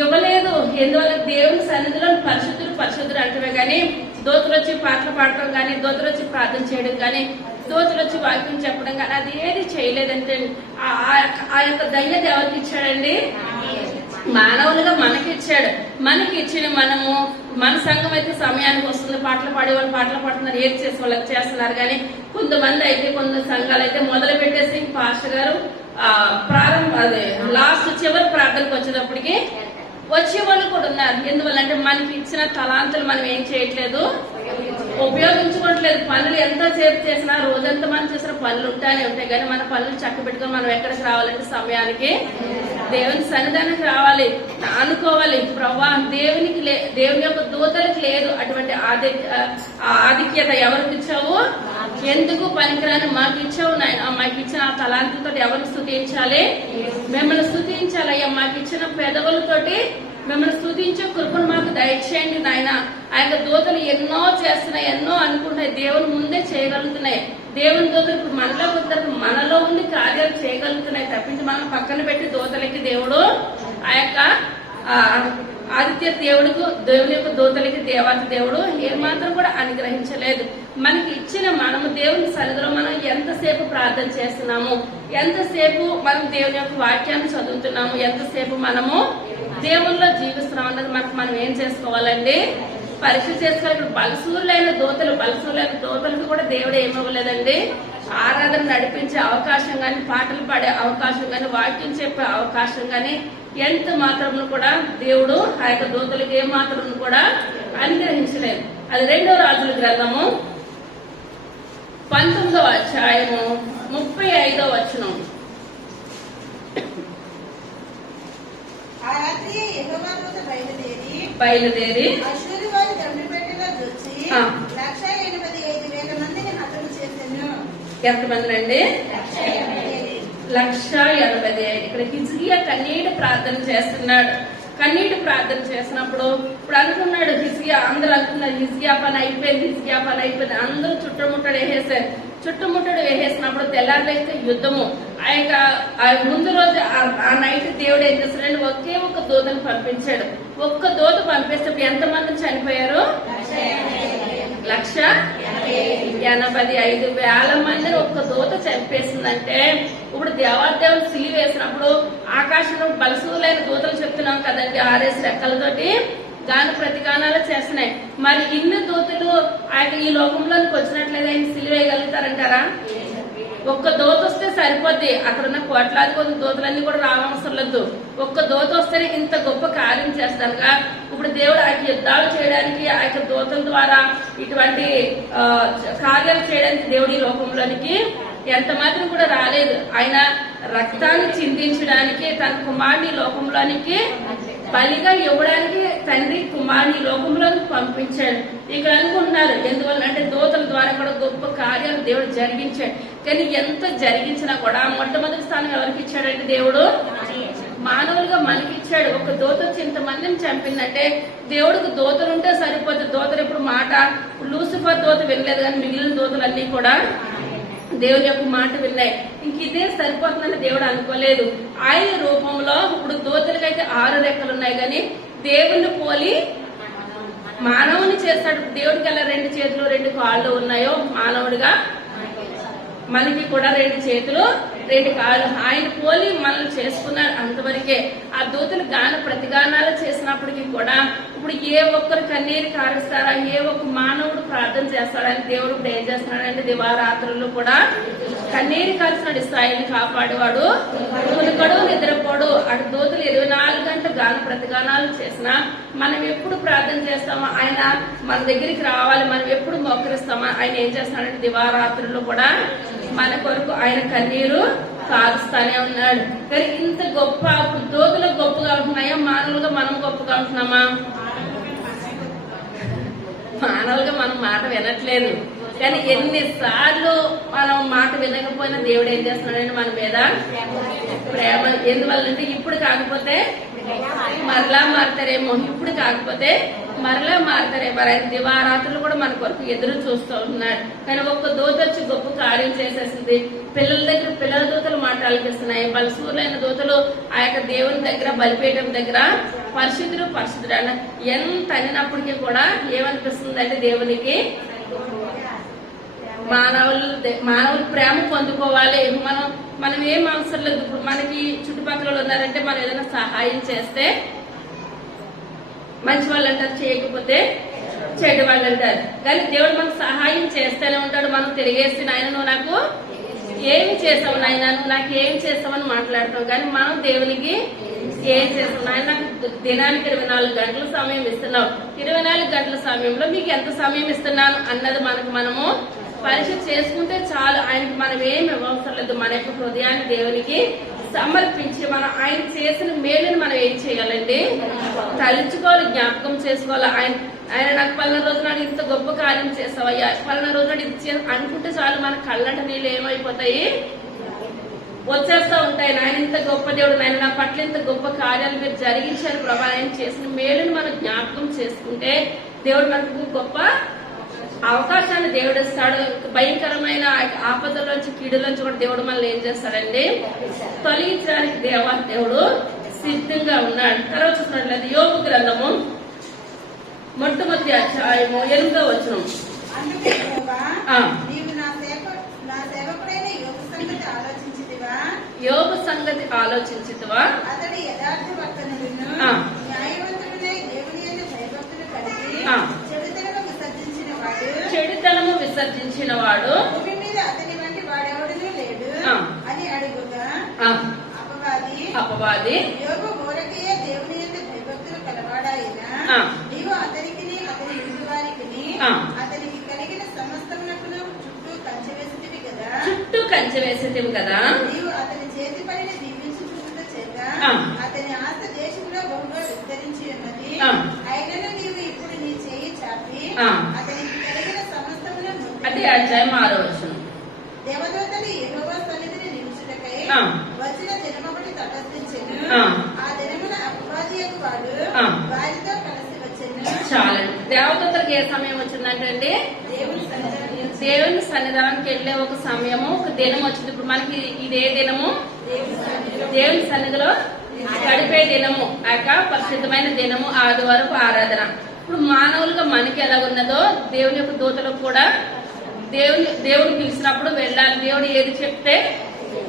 ఇవ్వలేదు. ఎందువల్ల దేవుని సన్నిధిలో పరిశుద్ధులు అంటమే కానీ దూతలు వచ్చి పాటలు పాడటం కానీ, దూతలు వచ్చి ప్రార్థన చేయడం కానీ, దూతలు వచ్చి వాక్యం చెప్పడం కానీ అది ఏది చేయలేదంటే ఆ యొక్క ధన్యత ఎవరికి ఇచ్చాడండి, మానవులుగా మనకి ఇచ్చిన మనము మన సంఘం అయితే సమయానికి వస్తుంది. పాటలు పాడేవాళ్ళు పాటలు పాడుతున్నారు, ఏది చేసే వాళ్ళకి చేస్తున్నారు. కానీ కొంతమంది అయితే, కొన్ని సంఘాలు అయితే మొదలు పెట్టేసి పాస్టర్ గారు లాస్ట్ చివరి ప్రార్థనకు వచ్చేటప్పటికి వచ్చే వాళ్ళు కూడా ఉన్నారు. ఎందువల్లంటే మనకి ఇచ్చిన తలాంతులు మనం ఏం చేయట్లేదు, ఉపయోగించుకోవట్లేదు. పనులు ఎంతసేపు చేసినా, రోజంతా మనం చేసిన పనులు ఉంటానే ఉంటాయి, కానీ మన పనులు చక్క పెట్టుకొని మనం ఎక్కడికి రావాలంటే సమయానికి దేవుని సన్నిధానికి రావాలి, అనుకోవాలి. ప్రభా దేవుని యొక్క దూతలకు లేదు అటువంటి ఆధిక్యత ఎవరికి ఇచ్చావు, ఎందుకు పనికిరాని మాకు ఇచ్చావు నాయన. మాకు ఇచ్చిన ఆ తలాంతులతో ఎవరిని స్తుతించాలి, మిమ్మల్ని స్తుతించాలి అయ్యా. మాకు ఇచ్చిన పెదవులతోటి మిమ్మల్ని స్తుతించే కృపను మాకు దయచేయండి నాయన. ఆ యొక్క దూతలు ఎన్నో చేస్తున్నాయి, ఎన్నో అనుకుంటాయి, దేవుని ముందే చేయగలుగుతున్నాయి. దేవుని దూతలు ఇప్పుడు మనలో ఉన్నారు, మనలో ఉండి కార్యాలు చేయగలుగుతున్నాయి తప్పించి మనం పక్కన పెట్టి దూతలకి దేవుడు ఆ యొక్క ఆదిత్య దేవుని యొక్క దూతలకి దేవాతి దేవుడు ఏమాత్రం కూడా అనుగ్రహించలేదు. మనకి ఇచ్చిన మనము దేవుని సన్నిధిలో మనం ఎంతసేపు ప్రార్థన చేస్తున్నాము, ఎంతసేపు మనం దేవుని యొక్క వాక్యాన్ని చదువుతున్నాము, ఎంతసేపు మనము దేవుల్లో జీవిస్తున్నాం అన్నది మనం ఏం చేసుకోవాలండి, పరీక్ష చేసుకోవాలి. ఇప్పుడు బలసూరులైన దూతలకు కూడా దేవుడు ఏమివ్వలేదండి, ఆరాధన నడిపించే అవకాశం గాని, పాటలు పాడే అవకాశం గాని, వాక్యం చెప్పే అవకాశం గాని ఎంత మాత్రం కూడా దేవుడు ఆ యొక్క దూతలకు ఏ మాత్రం కూడా అనుగ్రహించలేదు. అది 2వ రాజుల గ్రంథము 19వ అధ్యాయము 35వ వచనం. ఆ రాత్రి యెహోవా దూత బయలుదేరి అష్షూరు వారి దండుపెట్టెలో వచ్చి 185,000 మందిని హతము చేసెను. ఎంతమంది అండి? 185,000. ఇక్కడ హిజ్కియా కన్నీటి ప్రార్థన చేస్తున్నాడు. కన్నీటి ప్రార్థన చేసినప్పుడు ఇప్పుడు అనుకున్నాడు హిజ్కియా, అందరూ అనుకున్నారు హిజ్కియా పని అయిపోయింది, అందరూ చుట్టుముట్టడు వేసేసినప్పుడు తెల్లారులైతే యుద్ధము. ఆ ముందు రోజు ఆ నైట్ దేవుడు ఏం చేస్తాడంటే ఒకే ఒక దూతను పంపించాడు. ఒక్క దూత పంపిస్తే ఎంతమంది చనిపోయారు? 185,000 మందిని ఒక్క దూత చంపేసిందంటే ఇప్పుడు దేవాదేవులు సిలి వేసినప్పుడు ఆకాశంలో బలసూలైన దూతలు చెప్తున్నాం కదండి, 6 రెక్కలతోటి గాను ప్రతిగానాలు చేస్తున్నాయి. మరి ఇన్ని దూతలు ఈ లోకంలోకి వచ్చినట్లయితే ఆయన సిలి వేయగలుగుతారంటారా? ఒక్క దోత వస్తే సరిపోద్ది, అక్కడ ఉన్న కోట్లాది కొద్ది దోతలన్నీ కూడా రావవసరం లేదు. ఒక్క దోత వస్తేనే ఇంత గొప్ప కార్యం చేస్తానుగా. ఇప్పుడు దేవుడు ఆ యుద్ధాలు చేయడానికి ఆ యొక్క దోతల ద్వారా ఇటువంటి కార్యాలు చేయడానికి దేవుడు ఈ లోకంలోనికి ఎంత మాత్రం కూడా రాలేదు. ఆయన రక్తాన్ని చిందించడానికి తన కుమారుని లోకంలోనికి బలిగా ఇవ్వడానికి తండ్రి కుమారుని లోకంలోకి పంపించాడు. ఇక్కడ అనుకుంటున్నారు ఎందువల్ల అంటే దూతల ద్వారా కూడా గొప్ప కార్యాలు దేవుడు జరిగించాడు. కానీ ఎంత జరిగించినా కూడా మొట్టమొదటి స్థానం ఎవరికి ఇచ్చాడంటే దేవుడు మానవులుగా మనకి ఇచ్చాడు. ఒక దూత వచ్చి ఇంతమందిని చంపిందంటే దేవుడికి దూతలుంటే సరిపోతుంది. దూతలు ఇప్పుడు మాట లూసిఫర్ దూత వినలేదు, కానీ మిగిలిన దూతలన్నీ కూడా దేవుని యొక్క మాట విన్నాయి. ఇంక ఇదే సరిపోతుందని దేవుడు అనుకోలేదు. ఆయన రూపంలో ఇప్పుడు దూతలకైతే 6 రెక్కలు ఉన్నాయి, కానీ దేవుణ్ణి పోలి మానవుని చేస్తాడు. దేవుడికి అలా 2 చేతులు 2 కాళ్ళు ఉన్నాయో మానవుడిగా మనకి కూడా 2 చేతులు 2 కాళ్ళు. ఆయన పోలి మనల్ని చేసుకున్నాడు. అంతవరకే ఆ దూతలు గాన ప్రతిగానాలు చేసినప్పటికీ కూడా ఇప్పుడు ఏ ఒక్కరు కన్నీరు కారుస్తారా, ఏ ఒక్క మానవుడు ప్రార్థన చేస్తాడని దేవుడు ఇప్పుడు ఏం చేస్తున్నాడంటే దివారాత్రులు కూడా కన్నీరు కారుస్తున్నాడు. ఇశ్రాయేలుని కాపాడేవాడు కునుకడు నిద్రపోడు. అటు దూతలు 24 గంటలు గాన ప్రతిగానాలు చేసినా మనం ఎప్పుడు ప్రార్థన చేస్తామో ఆయన మన దగ్గరికి రావాలి, మనం ఎప్పుడు మోకరిస్తామో ఆయన ఏం చేస్తున్నాడంటే దివారాత్రులు కూడా మన కొరకు ఆయన కన్నీరు కారుస్తానే ఉన్నాడు. కానీ ఇంత గొప్ప దూతలు గొప్పగా ఉంటున్నాయా, మానవులుగా మనం గొప్పగా ఉంటున్నామా? మానవులుగా మనం మాట వినట్లేదు. కానీ ఎన్నిసార్లు మనం మాట వినకపోయినా దేవుడు ఏం చేస్తున్నాడంటే మన మీద ప్రేమ. ఎందువల్లంటే ఇప్పుడు కాకపోతే మరలా మారుతారేమో, ఇప్పుడు కాకపోతే మరలా మారుతారేమో. ఆయన దివారాత్రులు కూడా మన కొరకు ఎదురు చూస్తూ ఉంటున్నాడు. కానీ ఒక్క దూత వచ్చి గొప్ప కార్యం చేసేసింది. పిల్లల దగ్గర పిల్లల దూతలు మాట్లాడిస్తున్నాయి. బలసూరులైన దూతలు ఆ యొక్క దేవుని దగ్గర బలిపీఠం దగ్గర పరిశుద్ధుడు అన్న ఎంత అనినప్పటికీ కూడా ఏమనిపిస్తుంది అంటే దేవునికి మానవులు ప్రేమ పొందుకోవాలి. మనం ఏం అవసరం లేదు. ఇప్పుడు మనకి చుట్టుపక్కల ఉన్నారంటే మనం ఏదైనా సహాయం చేస్తే మంచి వాళ్ళు అంటారు, చేయకపోతే చెడు వాళ్ళు అంటారు. కానీ దేవుడు మనకు సహాయం చేస్తూనే ఉంటాడు. మనం తిరిగేసి నాయన నువ్వు నాకు ఏమి చేసావు నాయన, నువ్వు నాకు ఏం చేస్తావని మాట్లాడతాం. కానీ మనం దేవునికి ఏం చేస్తాం నాయన, నాకు దినానికి 24 గంటల సమయం ఇస్తున్నావు. 24 గంటల సమయంలో మీకు ఎంత సమయం ఇస్తున్నాను అన్నది మనము పరీక్ష చేసుకుంటే చాలు. ఆయనకి మనం ఏమి అవసరం లేదు. మన యొక్క హృదయాన్ని దేవునికి సమర్పించి మనం ఆయన చేసిన మేలుని మనం ఏం చేయాలండి, తలుచుకోవాలి, జ్ఞాపకం చేసుకోవాలి. ఆయన నాకు పలానా రోజు నాడు ఇంత గొప్ప కార్యం చేస్తావయ్యా, పలానా రోజు నాడు ఇది అనుకుంటే చాలు మన కళ్ళంట నీళ్ళు ఏమైపోతాయి, వచ్చేస్తా ఉంటాయి. ఆయన ఇంత గొప్ప దేవుడు, ఆయన నా పట్ల ఇంత గొప్ప కార్యాలు మీరు జరిగించారు ప్రభా, ఆయన చేసిన మేలుని మనం జ్ఞాపకం చేసుకుంటే దేవుడు మనకు గొప్ప అవకాశాన్ని దేవుడు ఇస్తాడు. భయంకరమైన ఆపదలోంచి కీడులోంచి కూడా దేవుడు మనల్ని ఏం చేస్తాడండి, తొలగించడానికి దేవుడు సిద్ధంగా ఉన్నాడు. తర్వాత చూసినట్లయితే యోబు గ్రంథము మొట్టమొదటి అధ్యాయము 8వ వచనం. అందుకే యెహోవా, నీవు నా సేవకుడైన యోబు సంగతి ఆలోచించితివా? యోబు సంగతి ఆలోచించితివా? అతడు యథార్థవర్తనుడును, న్యాయవంతుడై దేవుని యందు భయభక్తులు కలిగి చెడుతనము విసర్జించిన వాడు భూమి మీద అతని వంటి వాడెవడనూ లేడు అని అడుగుగా అపవాది యోబు ఊరకయే దేవుని యందు భయభక్తులు కలవాడాయినా నీవు అతనికిని అతని ఇంటి వారికిని అతనికి కలిగిన సమస్తమునకును చుట్టూ కంచె వేసితివి కదా నీవు అతని చేతి పనిని దీవించుచుట చేత అతని ఆస్త దేశంలో బహుగా విస్తరించి ఉన్నది. అయినను నీవు ఇప్పుడు నీ చేయి చాపి అతనికి కలిగిన సమస్తమును అదే అధ్యాయం 6వ వచనం. దేవదూతలు యెహోవా సన్నిధిని నిలుచుటకై వచ్చిన దినమొకటి తటస్థించెను. ఆ దినమున అపవాది యొక్క వాడు వారితో కలిసి వచ్చెను. చాలండి. దేవదూతలకు ఏ సమయం వచ్చిందంటే అండి, దేవుని సన్నిధానానికి వెళ్లే ఒక సమయము, ఒక దినం వచ్చింది. ఇప్పుడు మనకి ఇదే దినము దేవుని సన్నిధిలో గడిపే దినము, పరిశుద్ధమైన దినము, ఆదివారపు ఆరాధన. ఇప్పుడు మానవులుగా మనకి ఎలాగున్నదో దేవుని యొక్క దూతలకు కూడా దేవుడు పిలిచినప్పుడు వెళ్ళాలి. దేవుడు ఏది చెప్తే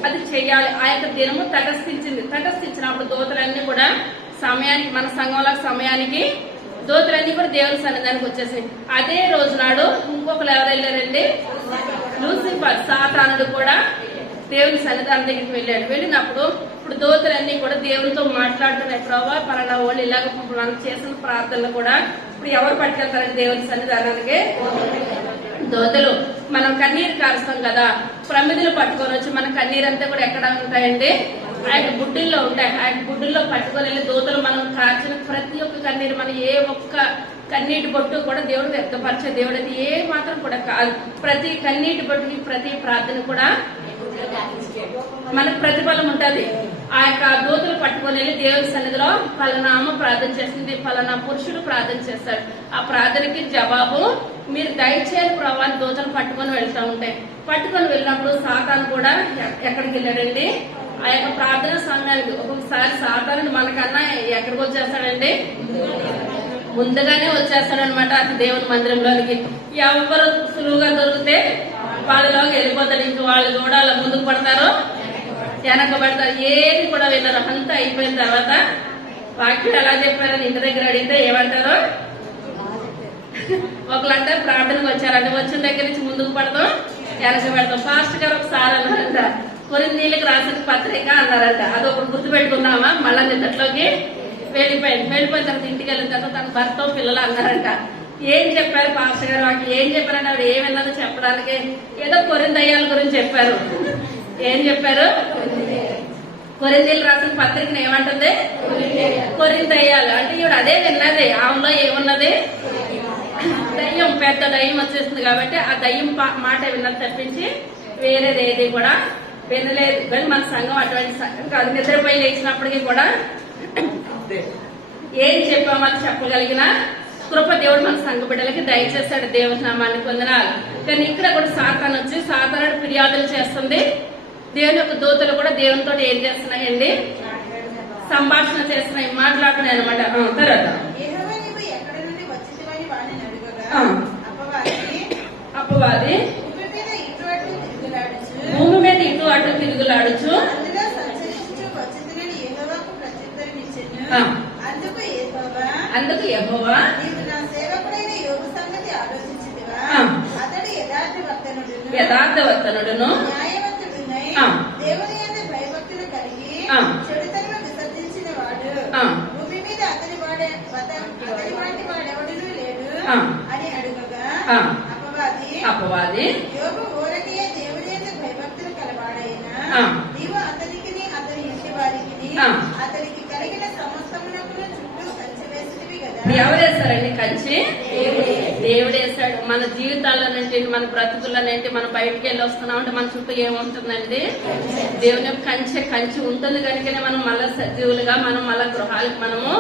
అది చెయ్యాలి. ఆ యొక్క దినము తటస్థించినప్పుడు దూతలన్నీ కూడా సమయానికి, మన సంఘంలో సమయానికి దూతలన్నీ కూడా దేవుని సన్నిధానికి వచ్చేసాయి. అదే రోజు నాడు ఇంకొకరు ఎవరు వెళ్ళారండి, లూసిఫర్ సాతానుడు కూడా దేవుని సన్నిధానం దగ్గరికి వెళ్ళాడు. వెళ్ళినప్పుడు ఇప్పుడు దూతలన్నీ కూడా దేవునితో మాట్లాడుతున్నాయి. ప్రభావ పలానా వాళ్ళు ఇలాగ మనం చేసిన ప్రార్థనలు కూడా ఇప్పుడు ఎవరు పట్టుకెళ్తారండి దేవుని సన్నిధానానికి? దూతలు. మనం కన్నీరు కారుస్తాం కదా, ప్రమిదలు పట్టుకొని వచ్చి మన కన్నీరు అంతా కూడా ఎక్కడ ఉంటాయండి, ఆయన బుడ్డుల్లో ఉంటాయి. ఆయన బుడ్డుల్లో పట్టుకొని వెళ్ళి దూతలు మనం కార్చిన ప్రతి ఒక్క కన్నీరు, మన ఏ ఒక్క కన్నీటి బొట్టు కూడా దేవుడు వ్యక్తపరిచే దేవుడు అది ఏ మాత్రం కూడా కాదు. ప్రతి కన్నీటి బొట్టుకి, ప్రతి ప్రార్థన కూడా మనకు ప్రతిఫలం ఉంటది. ఆ యొక్క దూతలు పట్టుకొని వెళ్ళి దేవుని సన్నిధిలో పలానా అమ్మ ప్రార్థన చేసింది, పలానా పురుషుడు ప్రార్థన చేస్తాడు, ఆ ప్రార్థనకి జవాబు మీరు దయచేయాలి ప్రభావాన్ని దూతలు పట్టుకొని వెళ్తా ఉంటాయి. పట్టుకొని వెళ్ళినప్పుడు సాతాను కూడా ఎక్కడికి వెళ్ళాడండి, ఆ యొక్క ప్రార్థన సమయానికి. ఒక్కొక్కసారి సాతాను మనకన్నా ఎక్కడికి వచ్చేస్తాడండి, ముందుగానే వచ్చేస్తాడనమాట దేవుని మందిరంలోనికి. ఎవరు సులువుగా దొరికితే వాళ్ళలోకి వెళ్ళిపోతాడు. ఇంక వాళ్ళు కూడా ముందుకు పడతారు, వెనక పడతారు, ఏది కూడా వినరు. అంతా అయిపోయిన తర్వాత వాక్యం ఎలా చెప్పారని ఇంటి దగ్గర అడిగితే ఏమంటారు, ఒకళ్ళంటే ప్రార్థనకు వచ్చారంటే వచ్చిన దగ్గర నుంచి ముందుకు పడతాం, వెనక పెడతాం. ఫాస్ట్ గారు ఒకసారి అన్నారంట, కొరింథీయులకు రాసిన పత్రిక అన్నారంట. అది ఒకటి గుర్తు పెట్టుకున్నామా, మళ్ళా నిద్దట్లోకి వెళ్ళిపోయిన తర్వాత ఇంటికి వెళ్ళిన తర్వాత తన భర్త పిల్లలు అన్నారంట. ఏం చెప్పారు పాస్టర్ గారు, వాకి ఏం చెప్పారంటే ఆవిడ ఏం వెళ్ళదో చెప్పడానికి ఏదో కొరింథీయుల గురించి చెప్పారు. ఏం చెప్పారు, కొరింథీయులు రాసిన పత్రికను ఏమంటుంది, కొరింథీయులు అంటే ఈవిడ అదే విన్నది. ఆమెలో ఏమున్నది, దయ్యం, పెద్ద దయ్యం వచ్చేస్తుంది కాబట్టి ఆ దయ్యం మాట విన్నది తప్పించి వేరేది ఏది కూడా వినలేదు. కానీ మన సంఘం అటువంటి సంఘం కాదు. నిద్రపోయి లేచినప్పటికీ కూడా ఏం చెప్పామని చెప్పగలిగిన కృప దేవుడు మన సంఘ బిడ్డలకి దయచేస్తాడు. దేవుని నామాన్ని వందనాలు. కానీ ఇక్కడ కూడా సాతాను వచ్చి సాతానుడు ఫిర్యాదులు చేస్తుంది. దేవుని యొక్క దూతలు కూడా దేవునితో ఏం చేస్తున్నాయండి, సంభాషణ చేస్తున్నాయి, మాట్లాడుతున్నాయి అనమాట. తర్వాత అపవాది భూమి మీద ఇటు అటు తిరుగులాడుచు అందుకు యెహోవా యథార్థవర్తనుడును దేవుని యందు భయభక్తులు కలిగి చెడుతనం విసర్జించిన వాడు భూమి మీద అతని వంటి వాడెవడూ లేడు అని అడుగగా అపవాది యోబు ఊరకే దేవుని యందు భయభక్తులు కలవాడైనా నీవు అతనికి అతని ఇంటి వారికి అతనికి కలిగిన సమస్తమునకు చుట్టూ కంచె వేసినవి కదా. ఎవరేస్తారండి కంచి? దేవుడేస్తాడు. మన జీవితాలనంటే, మన బ్రతుకులనంటే, మనం బయటికి వెళ్ళి వస్తున్నాం అంటే మన చుట్టూ ఏముంటుందండి? దేవుని యొక్క కంచి ఉంటుంది కనుకనే మనం మళ్ళా సజీవులుగా మనం మళ్ళా గృహాలకు మనము